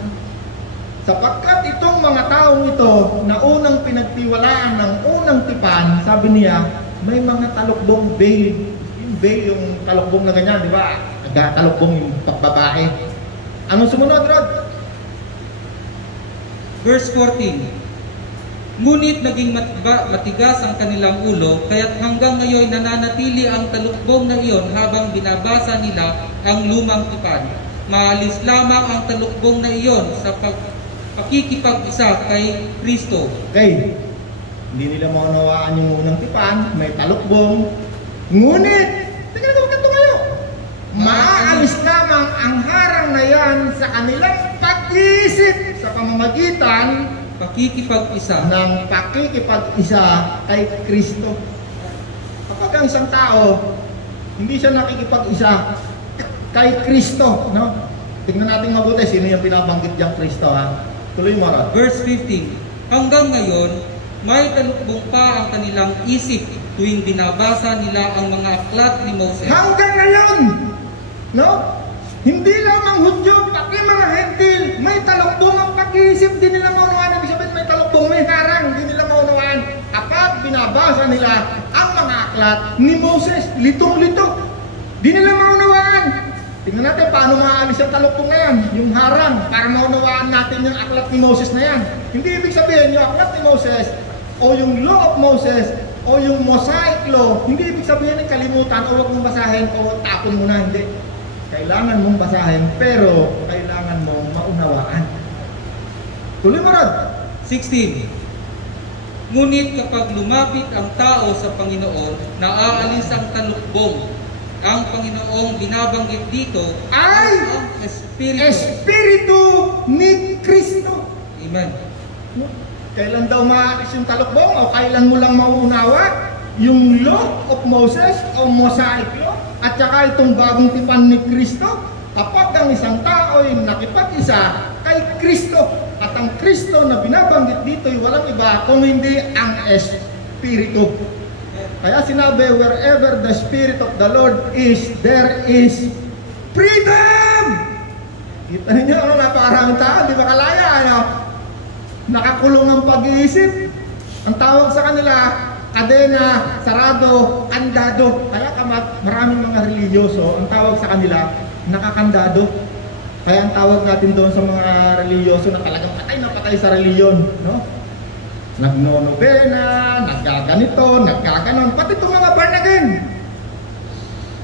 Sapagkat itong mga taong ito na unang pinagtiwalaan ng unang tipan, sabi niya, may mga talukbong veil. Yung veil, yung talukbong na ganyan, di ba? Talukbong yung babae. Anong sumunod, Rod? Verse 14. Ngunit naging matigas ang kanilang ulo, kaya't hanggang ngayon nananatili ang talukbong na iyon habang binabasa nila ang lumang tipan. Maalis lamang ang talukbong na iyon sa pakikipag-isa kay Kristo. Okay. Hindi nila maunawaan yung unang tipan, may talukbong. Ngunit, tingnan naman kanto kayo. Maaalis lamang ang harang na yan sa kanilang pag-iisip sa pamamagitan pakikipag-isa ng pakikipag-isa kay Kristo. Kapag ang isang tao hindi siya nakikipag-isa kay Kristo, no? Tingnan natin mabuti sino yung pinabanggit diyang Kristo, ha? Tuloy mo, Rod. Verse 15. Hanggang ngayon, may talukbong pa ang kanilang isip tuwing binabasa nila ang mga aklat ni Moses. Hanggang ngayon, no? Hindi lamang Hudyo, pati mga Hentil, may talukbong ang pag-iisip, di nila maunawaan. Ibig sabihin may talukbong, may harang, di nila maunawaan. Kapag binabasa nila ang mga aklat ni Moses, litong-lito, di nila maunawaan. Tingnan natin paano maalis ang talukbong na yan, yung harang, para maunawaan natin yung aklat ni Moses na yan. Hindi ibig sabihin yung aklat ni Moses, o yung Law of Moses, o yung Mosaic Law, hindi ibig sabihin ng kalimutan, o huwag mong basahin, o tapon mo na, hindi. Kailangan mong basahin, pero kailangan mong maunawaan. Tuloy mo, Rod. 16. Ngunit kapag lumapit ang tao sa Panginoon, naaalis ang talukbong. Ang Panginoong binabanggit dito Ay! ang Espiritu. Espiritu ni Kristo. Amen. Kailan daw maalis yung talukbong o kailan mo lang mauunawa? Yung law of Moses o Mosaic law at saka itong bagong tipan ni Kristo. Kapag ang isang tao ay nakipag-isa kay Kristo at ang Kristo na binabanggit dito ay walang iba kung hindi ang Espiritu. Kaya sinabi, wherever the Spirit of the Lord is, there is freedom! Kita niyo, napakaraming tao, di ba kalaya? Nakakulong ang pag-iisip. Ang tawag sa kanila, kadena, sarado, kandado. Kaya maraming mga religyoso, ang tawag sa kanila, nakakandado. Kaya ang tawag natin doon sa mga religyoso na talagang patay na patay sa reliyon, no? Nagno-nobena, naggaganito, nagkaganon, pati itong mga born again.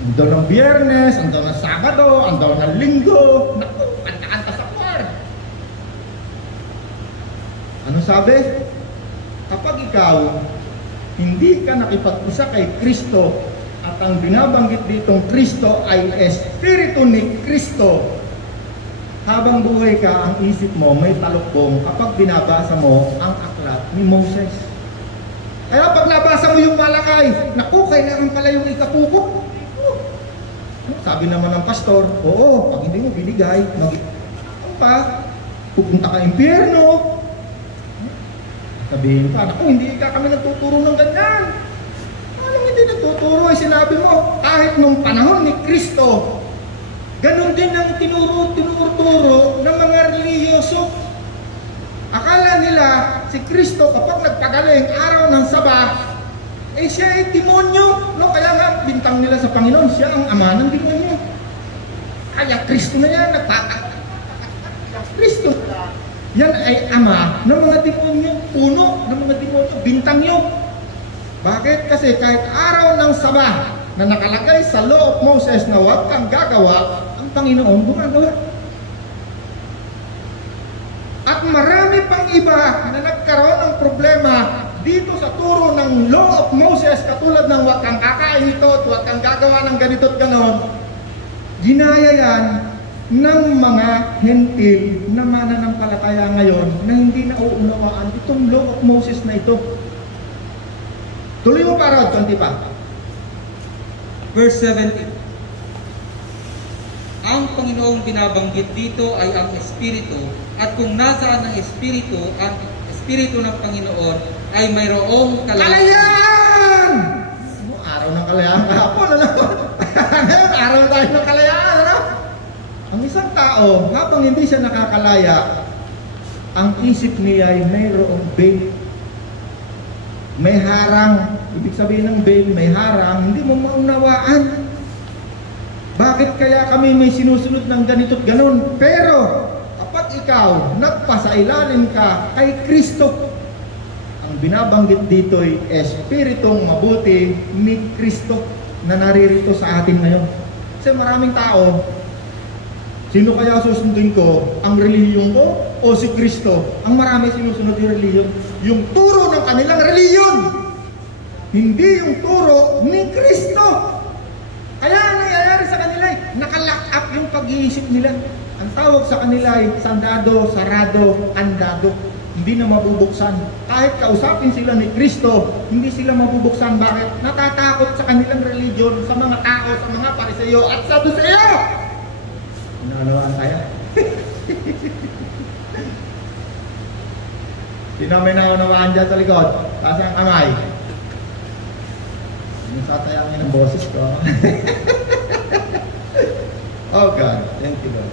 Andaw ng Biyernes, andaw ng Sabado, andaw ng Linggo, naku, kanta-kanta sa choir. Ano sabi? Kapag ikaw hindi ka nakipag-isa kay Kristo at ang binabanggit ditong Kristo ay Espiritu ni Kristo, habang buhay ka, ang isip mo may talukbong kapag binabasa mo ang aklat ni Moses. Kaya pag nabasa mo yung Malakay, naku, kailangan pala yung ikapuko. Sabi naman ng pastor, oo, pag hindi mo binigay, pupunta ka impyerno. Sabihin pa, naku, hindi ka kami nagtuturo ng ganyan. Anong hindi nagtuturo? Ay sinabi mo, kahit nung panahon ni Kristo, ganon din ang tinuturo ng mga reliyoso. Akala nila si Kristo kapag nagpagaling araw ng Saba, eh siya ay demonyo. No? Kaya nga bintang nila sa Panginoon, siya ang ama ng demonyo. Kaya Kristo na yan, Kristo. Yan ay ama ng mga demonyo, puno ng mga demonyo, bintang yun. Bakit? Kasi kahit araw ng Saba na nakalagay sa law of Moses na huwag kang gagawa, ang Panginoon gumagawa. At marami pang iba na nagkaroon ng problema dito sa turo ng law of Moses, katulad ng huwag kang kakain ito at huwag kang gagawa ng ganito at ganon. Ginaya yan ng mga hentil na mananampalataya ngayon na hindi nauunawaan itong law of Moses na ito. Tuloy mo para, konti pa. Verse 17. Ang Panginoong binabanggit dito ay ang Espiritu, at kung nasaan ang Espiritu ng Panginoon ay mayroong kalayaan! Araw ng kalayaan kahapon, ano? Ngayon, araw tayo ng kalayaan, ano? Ang isang tao, habang hindi siya nakakalaya, ang isip niya ay mayroong veil. May harang. Ibig sabihin ng veil, may harang, hindi mo maunawaan. Bakit kaya kami may sinusunod ng ganito't ganon? Pero kapag ikaw nagpasailalim ka kay Kristo, ang binabanggit dito ay Espiritong mabuti ni Kristo na naririto sa atin ngayon. Kasi maraming tao, sino kaya susundin ko? Ang relihiyon ko o si Kristo? Ang marami sinusunod yung relihiyon, yung turo ng kanilang relihiyon, hindi yung turo ni Kristo. Kaya ang nangyayari sa kanila ay nakalock up yung pag-iisip nila. Ang tawag sa kanila ay sandado, sarado, andado. Hindi na mabubuksan. Kahit kausapin sila ni Kristo, hindi sila mabubuksan. Bakit? Natatakot sa kanilang religion, sa mga tao, sa mga Pariseo at Saduceo. Inanawaan tayo. Sino may naunawaan dyan sa likod? Taas ang kamay. Yung satayangin ang boses ko. Oh God, thank you Lord.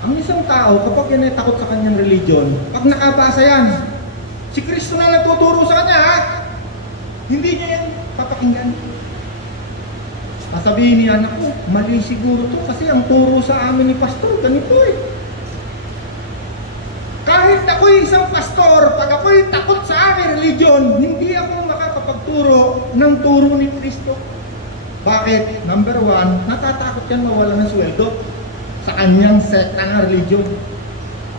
Ang isang tao, kapag yan ay takot sa kanyang religion, pag nakabasa yan, si Kristo na nagtuturo sa kanya, ha? Hindi niya yan papakinggan. Sasabihin niya, naku, mali siguro to kasi ang turo sa amin ni pastor, ganito eh. Kahit ako'y isang pastor, pag ako'y takot sa aming religion, hindi ako makakapagturo ng turo ni Kristo. Bakit? Number one, natatakot yan mawala ng sweldo sa kanyang sekta ng religion.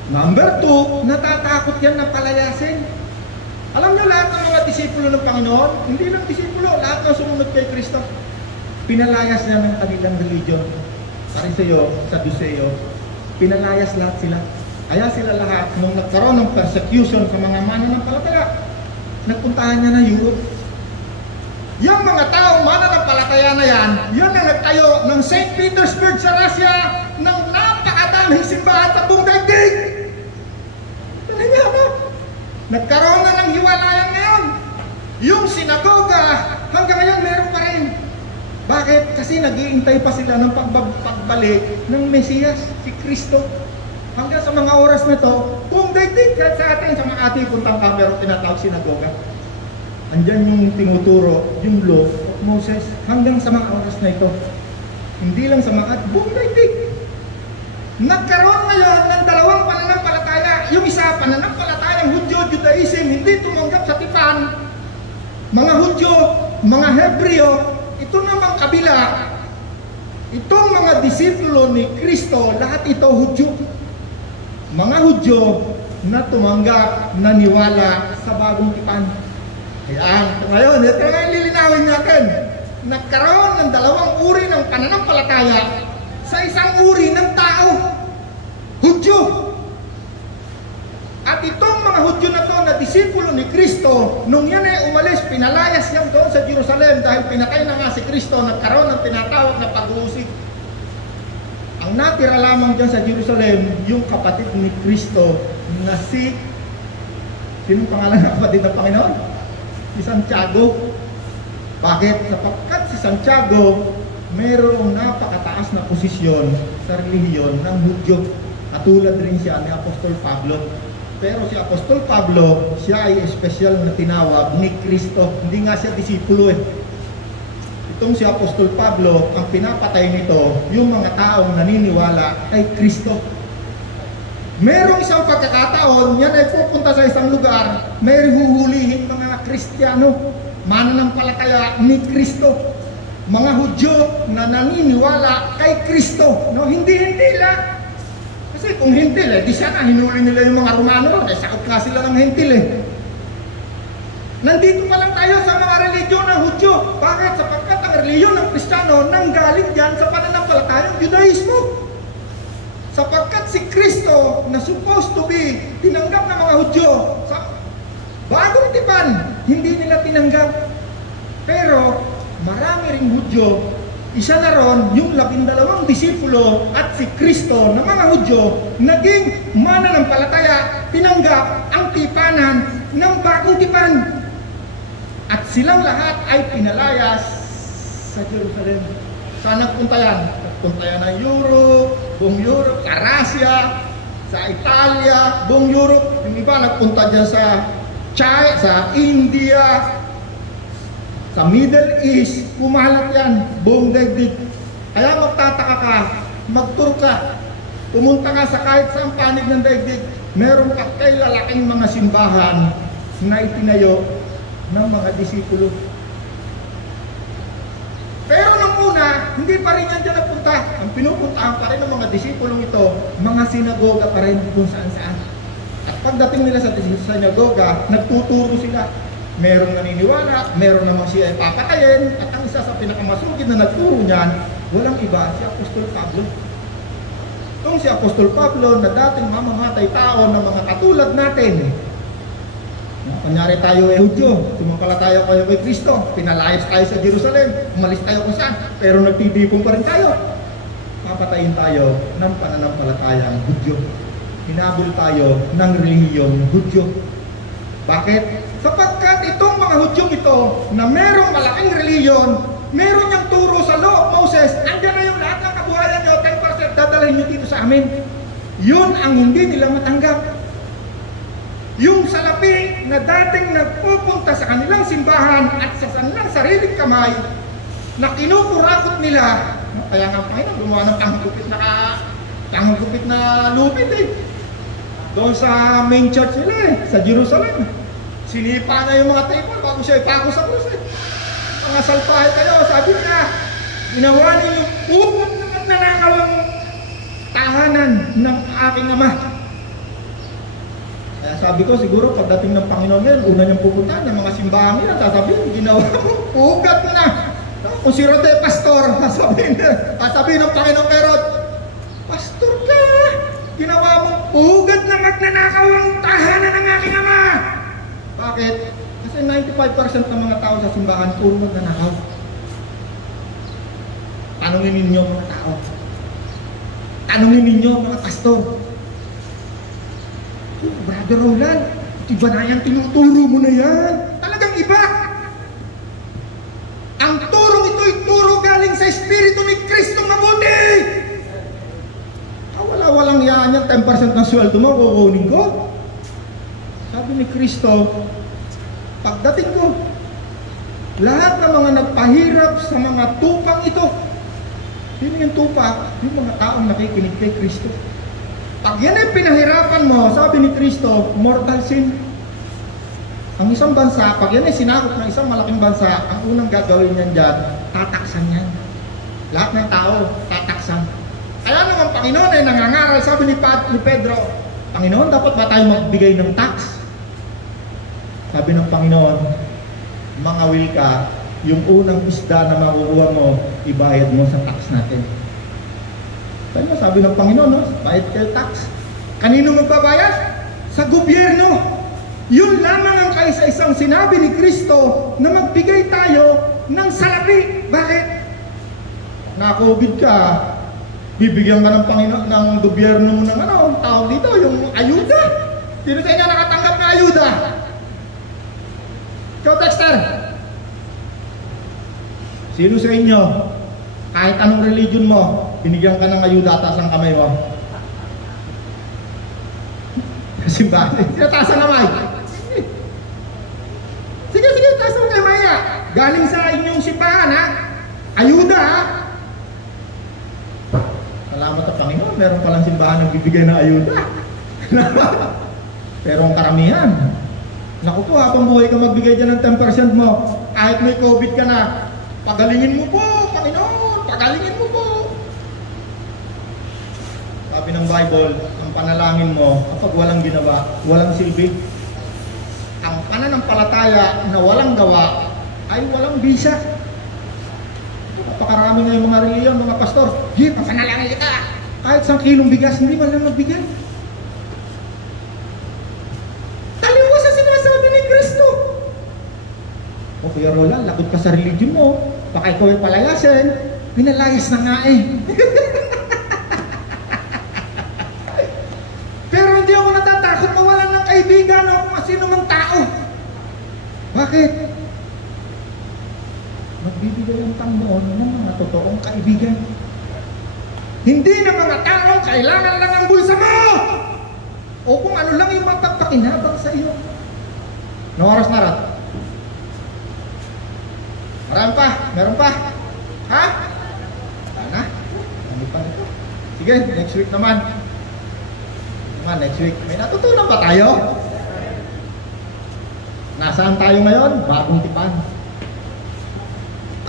Number two, natatakot yan na palayasin. Alam niyo lahat ng mga disipulo ng Panginoon, hindi lang disipulo, lahat ng sumunod kay Kristo, pinalayas niya ng kanilang religion. Pariseo, Saduseo, pinalayas lahat sila. Kaya sila lahat, nung nagkaroon ng persecution sa mga mananampalataya, nagpuntahan niya ng Europe. Yung mga taong mananampalataya na yan, yun ang nagtayo ng St. Petersburg sa Russia ng napakadaming simbahan sa buong daigdig. Ano niya ba? Nagkaroon na ng hiwalayan ngayon. Yung sinagoga, hanggang ngayon meron pa rin. Bakit? Kasi nag-iintay pa sila ng pagbalik ng Mesiyas, si Kristo. Hanggang sa mga oras na to, buong daigdig, kahit sa atin, sa mga ating puntang kamero, tinatawag sinagoga. Andyan yung tinuturo, yung law of Moses, hanggang sa mga oras na ito. Hindi lang sa mga buong daigdig. Nagkaroon ngayon ng dalawang pananampalataya. Yung isa, pananampalatayang Hudyo, Judaism, hindi tumanggap sa tipan. Mga Hudyo, mga Hebreo, ito namang kabila. Itong mga disipulo ni Kristo, lahat ito Hudyo. Mga Hudyo na tumanggap, naniwala sa bagong tipan. Ayan, ngayon, ito nga yung lilinawin natin. Nagkaroon ng dalawang uri ng pananampalataya sa isang uri ng tao, Hudyo. At itong mga Hudyo na to na disipulo ni Kristo, nung yan ay umalis, pinalayas yan doon sa Jerusalem dahil pinatay na nga si Kristo, nagkaroon ng tinatawag na pag-uusig. Ang natira lamang dyan sa Jerusalem, yung kapatid ni Kristo na si, sinong pangalan ng kapatid ng Panginoon? Si Santiago. Bakit? Sapagkat si Santiago mayroong napakataas na posisyon sa relihiyon ng Hudyo. Katulad rin siya ni Apostol Pablo. Pero si Apostol Pablo, siya ay espesyal na tinawag ni Kristo. Hindi nga siya disipulo eh. Itong si Apostol Pablo, ang pinapatay nito, yung mga taong naniniwala kay Kristo. Merong isang pagkakataon, yan ay pupunta sa isang lugar, may huhulihin ng mga Kristiyano, mananampalataya ni Kristo. Mga Hudyo na naniniwala kay Kristo. No, hindi lang. Kasi kung hintil di sana hinuli nila yung mga Romano, sakop nga sila ng hintil Nandito pa lang tayo sa mga religiyon ng Hudyo. Bakit? Sapagkat ang religiyon ng Kristiyano nanggaling dyan sa pananampalatayang Judaismo. Sapagkat si Kristo na supposed to be tinanggap ng mga Hudyo sa bagong tipan, hindi nila tinanggap. Pero marami ring Hudyo, isa na ron yung 12 disipulo at si Kristo na mga Hudyo naging mananampalataya, tinanggap ang tipanan ng bagong tipan. At silang lahat ay pinalayas sa Jerusalem. Saan nagpunta yan? Nagpunta yan ng Europe, buong Europe, sa Russia, sa Italia, buong Europe. Yung iba nagpunta dyan sa China, sa India, sa Middle East, kumalat yan, buong daigdig. Kaya magtataka ka, mag-tour ka, pumunta ka sa kahit saang panig ng daigdig, meron ka kay lalaking mga simbahan na itinayo ng mga disipulo. Pero nung una, hindi pa rin yan dyan nagpunta. Ang pinupuntahan pa rin ng mga disipulong ito, mga sinagoga pa rin kung saan-saan. At pagdating nila sa sinagoga, nagtuturo sila. Merong naniniwala, meron namang siya ay papatayin, at ang isa sa pinakamasugid na nagturo niyan, walang iba, si Apostol Pablo. Itong si Apostol Pablo na dating mamamatay tao ng mga katulad natin. Kunyari tayo ay Hudyo, sumampalataya tayo kay Kristo, pinalayas tayo sa Jerusalem, umalis tayo kung saan, pero nagtitipon pa rin tayo. Papatayin tayo ng pananampalatayang Hudyo. Hinabol tayo ng relihiyong Hudyo. Bakit? Sapagkat itong mga Hudyong ito na merong malaking reliyon, meron niyang turo sa law of Moses, andyan na yung lahat ng kabuhayan nyo, 10% dadalhin nyo dito sa amin. Yun ang hindi nila matanggap. Yung salapi na dating nagpupunta sa kanilang simbahan at sa kanilang sariling kamay na kinukurakot nila, kaya nga Panginoon gumawa ng panggupit na lupit doon sa main church nila sa Jerusalem. Sinipa na yung mga table bago siya ipako sa krus Mga salpahe kayo, sabi niya, ginawa ninyo upang na magnanakaw ang tahanan ng aking ama. Kaya sabi ko, siguro pagdating ng Panginoon ngayon, una niyang pupuntahan ng mga simbahan nila, sasabihin, ginawa mo, ugat mo na. Kung si Rod pastor, sasabihin ng Panginoon kay Rod, pastor ka, ginawa mo, ugat na magnanakaw ang tahanan ng aking ama. Bakit? Kasi 95% ng mga tao sa simbahan, puro magnanakaw. Tanungin ninyo mga tao. Tanungin ninyo mga pastor. Brother Roland, iba na yan, tinuturo mo na yan. Talagang iba. Ang turong ito'y turo galing sa Espiritu ni Kristong mabuti. Walang yan yan, 10% ng sweldo mo, kukunin ko. Sabi ni Kristo, pagdating ko, lahat ng mga nagpahirap sa mga tupang ito, yun yung tupa, yung mga taong nakikinig kay Kristo. Pag yan ay pinahirapan mo, sabi ni Kristo, mortal sin. Ang isang bansa, pag yan ay sinakop ng isang malaking bansa, ang unang gagawin niyan dyan, tataksan yan. Lahat ng tao, tataksan. Kaya naman Panginoon ay nangangaral, sabi ni Pedro, Panginoon, dapat ba tayo magbigay ng tax? Sabi ng Panginoon, mangawil ka, yung unang isda na makukuha mo, ibayad mo sa tax natin. Sabi ng Panginoon, no? Bayad kayo tax. Kanino magbabayad? Sa gobyerno. Yun lamang ang kaisa-isang sinabi ni Kristo na magbigay tayo ng salapi. Bakit? Na-COVID ka, bibigyan ka ng Panginoon, ng gobyerno mo ng ano, tawag dito, yung ayuda. Sino sa inyo nakatanggap na ayuda? Ikaw, Dexter. Sino sa inyo, kahit anong religion mo, binigyan ka ng ayuda, taas ang kamay mo? Simbahan. Sino taas ang kamay? Sige, taas ang kamay ha. Galing sa inyong simbahan ha. Ayuda ha. Salamat sa Panginoon, meron palang simbahan na bibigyan ng ayuda. Pero ang karamihan, naku po, habang buhay ka magbigay dyan ng 10% mo, kahit may COVID ka na, pagalingin mo po, Panginoon, pagalingin mo po. Sabi ng Bible, ang panalangin mo, kapag walang ginawa, walang silbi. Ang pananampalataya na walang gawa, ay walang bisa. Napakarami na yung mga reliyon, mga pastor, papanalangin kita. Kahit 1 kilong bigas, hindi man lang magbigay. Taliwa sa sinasabi ni Kristo. O Kuya Roland, lagot ka sa religion mo. Baka ikaw ay palayasin. Pinalayas na nga eh. Pero hindi ako natatakot mawalan ng kaibigan o kung sino mang tao. Bakit? Magbibigay ang Panginoon ng mga totoong kaibigan. Hindi na mga tao kailangan lang ang bulsa mo o kung ano lang yung magpapakinabang sa iyo. No oras na rat? Meron pa? Ha? Sana? Ano pa nito? Sige, next week naman. Next week. May natutunan ba tayo? Nasaan tayo ngayon? Bagong tipan.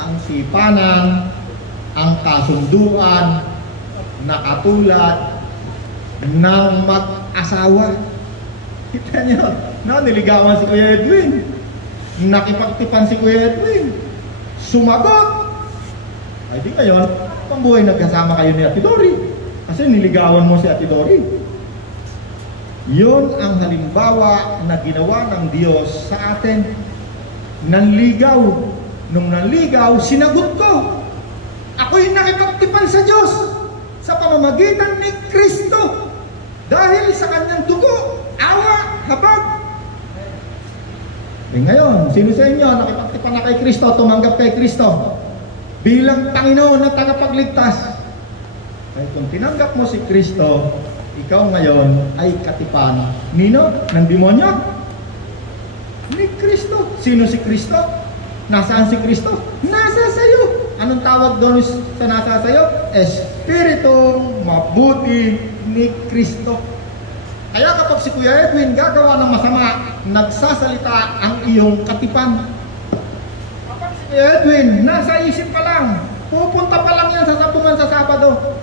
Ang sipanan, ang kasunduan, na katulad ng mag-asawa. Kita niyo, niligawan si Kuya Edwin. Nakipagtipan si Kuya Edwin. Sumagot. Ay di ngayon, pambuhay nagkasama kayo ni Ate Dory. Kasi niligawan mo si Ate Dory. Yun ang halimbawa na ginawa ng Diyos sa atin. Nanligaw. Nung nanligaw, sinagot ko. Ako'y nakipagtipan sa Diyos sa pamamagitan ni Kristo dahil sa kanyang dugo, awa, habag. Ngayon, sino sa inyo nakipagtipan na kay Kristo, tumanggap kay Kristo bilang Panginoon na tagapagligtas? Ay kung tinanggap mo si Kristo, ikaw ngayon ay katipan. Nino? Ng demonyo? Ni Kristo. Sino si Kristo? Nasaan si Kristo? Nasa sayo. Anong tawag doon sa nasa sayo? Espiritong mabuti ni Kristo. Kaya kapag si Kuya Edwin gagawa ng masama, nagsasalita ang iyong katipan. Kapag si Kuya Edwin, nasa isip pa lang, pupunta pa lang yan sa sabungan sa Sabado.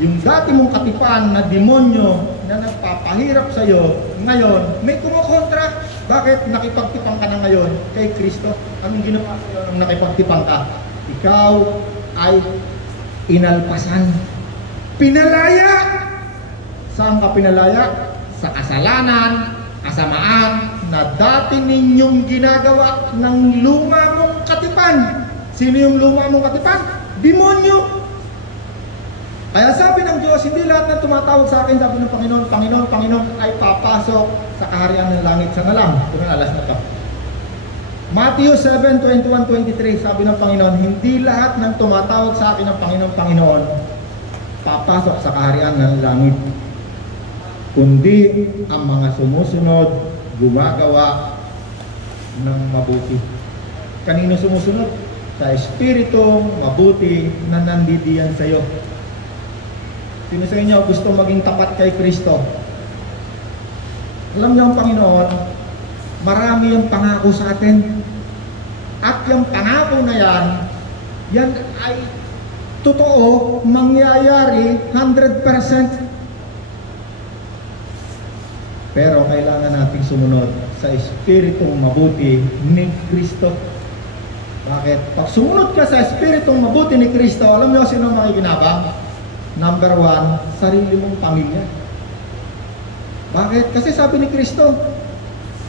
Yung dati mong katipan na demonyo na nagpapahirap sa iyo ngayon, may kumukontra. Bakit nakipagtipang ka na ngayon kay Kristo? Anong ginawa sa'yo nung nakipagtipang ka? Ikaw ay inalpasan. Pinalaya! Saan ka pinalaya? Sa kasalanan, kasamaan na dati ninyong ginagawa ng luma mong katipan. Sino yung luma mong katipan? Demonyo! Kaya sabi ng Diyos, hindi lahat ng tumatawag sa akin, sabi ng Panginoon, Panginoon, Panginoon, ay papasok sa kaharian ng langit. Sana lang, ito na alas na to. Matthew 7:21-23, sabi ng Panginoon, hindi lahat ng tumatawag sa akin ng Panginoon, Panginoon, papasok sa kaharian ng langit. Kundi ang mga sumusunod, gumagawa ng mabuti. Kanino sumusunod? Sa Espiritong mabuti na nandidiyan sa iyo. Sino sa inyo gusto maging tapat kay Kristo? Alam niyo ang Panginoon, marami yung pangako sa atin. At yung pangako na yan ay totoo, mangyayari 100%. Pero kailangan nating sumunod sa Espiritong mabuti ni Kristo. Bakit? Pag sumunod ka sa Espiritong mabuti ni Kristo, alam niyo sino makikinabang? Number 1, sarili mong pamilya. Bakit? Kasi sabi ni Kristo,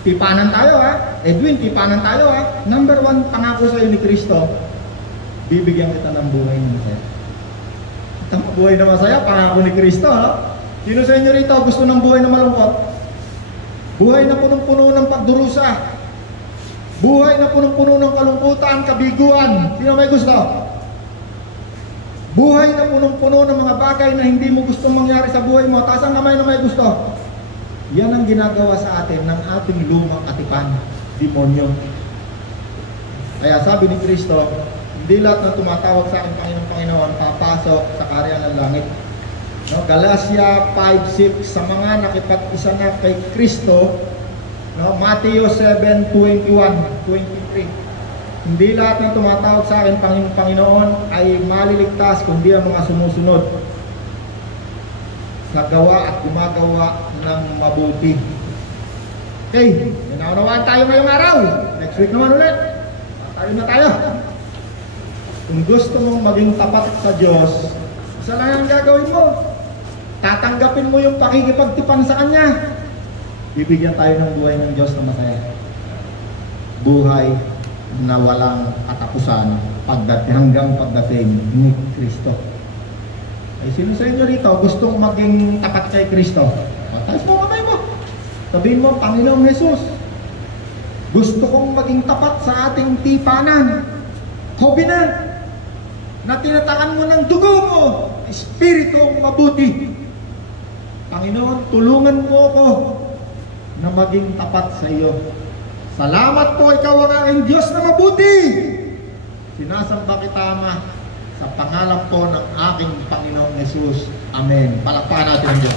tipanan tayo ha. Edwin, tipanan tayo ha. Number 1, pangako sa iyo ni Kristo, bibigyan kita ng buhay na masaya. Ang buhay na masaya, pangako ni Kristo ha. Sino sa inyo rito gusto ng buhay na malungkot? Buhay na punong-puno ng pagdurusa. Buhay na punong-puno ng kalungkutan, kabiguan. Sino may gusto? Buhay na punong-puno ng mga bagay na hindi mo gustong mangyari sa buhay mo. Taas ang kamay na may gusto. Yan ang ginagawa sa atin ng ating lumang katipan, demonyo. Kaya sabi ni Kristo, hindi lahat ng tumatawag sa akin Panginoon, papasok sa kaharian ng langit. No? Galatia 5:6, sa mga nakipag-isa na kay Kristo. No? Matthew 7:21-23. Hindi lahat ng tumatawag sa akin Panginoon ay maliligtas, kundi ang mga sumusunod sa gawa at gumagawa ng mabuti. Okay, naunawaan tayo ngayong araw. Next week naman ulit, tayo na tayo. Kung gusto mong maging tapat sa Diyos, isa lang ang gagawin mo. Tatanggapin mo yung pakikipagtipan sa Kanya. Bibigyan tayo ng buhay ng Diyos na masaya. Buhay na walang katapusan hanggang pagdating ni Kristo. Ay sino sa inyo rito gustong maging tapat kay Kristo? Pataas mo kamay mo. Sabihin mo, Panginoong Jesus, gusto kong maging tapat sa ating tipanan. Covenant na tinatakan mo ng dugo mo, Espiritong mabuti. Panginoon, tulungan mo ako na maging tapat sa iyo. Salamat po, ikaw ang aking Diyos na mabuti. Sinasamba kita, Ama, sa pangalan po ng aking Panginoong Jesus. Amen. Palakpakan natin ang Diyos.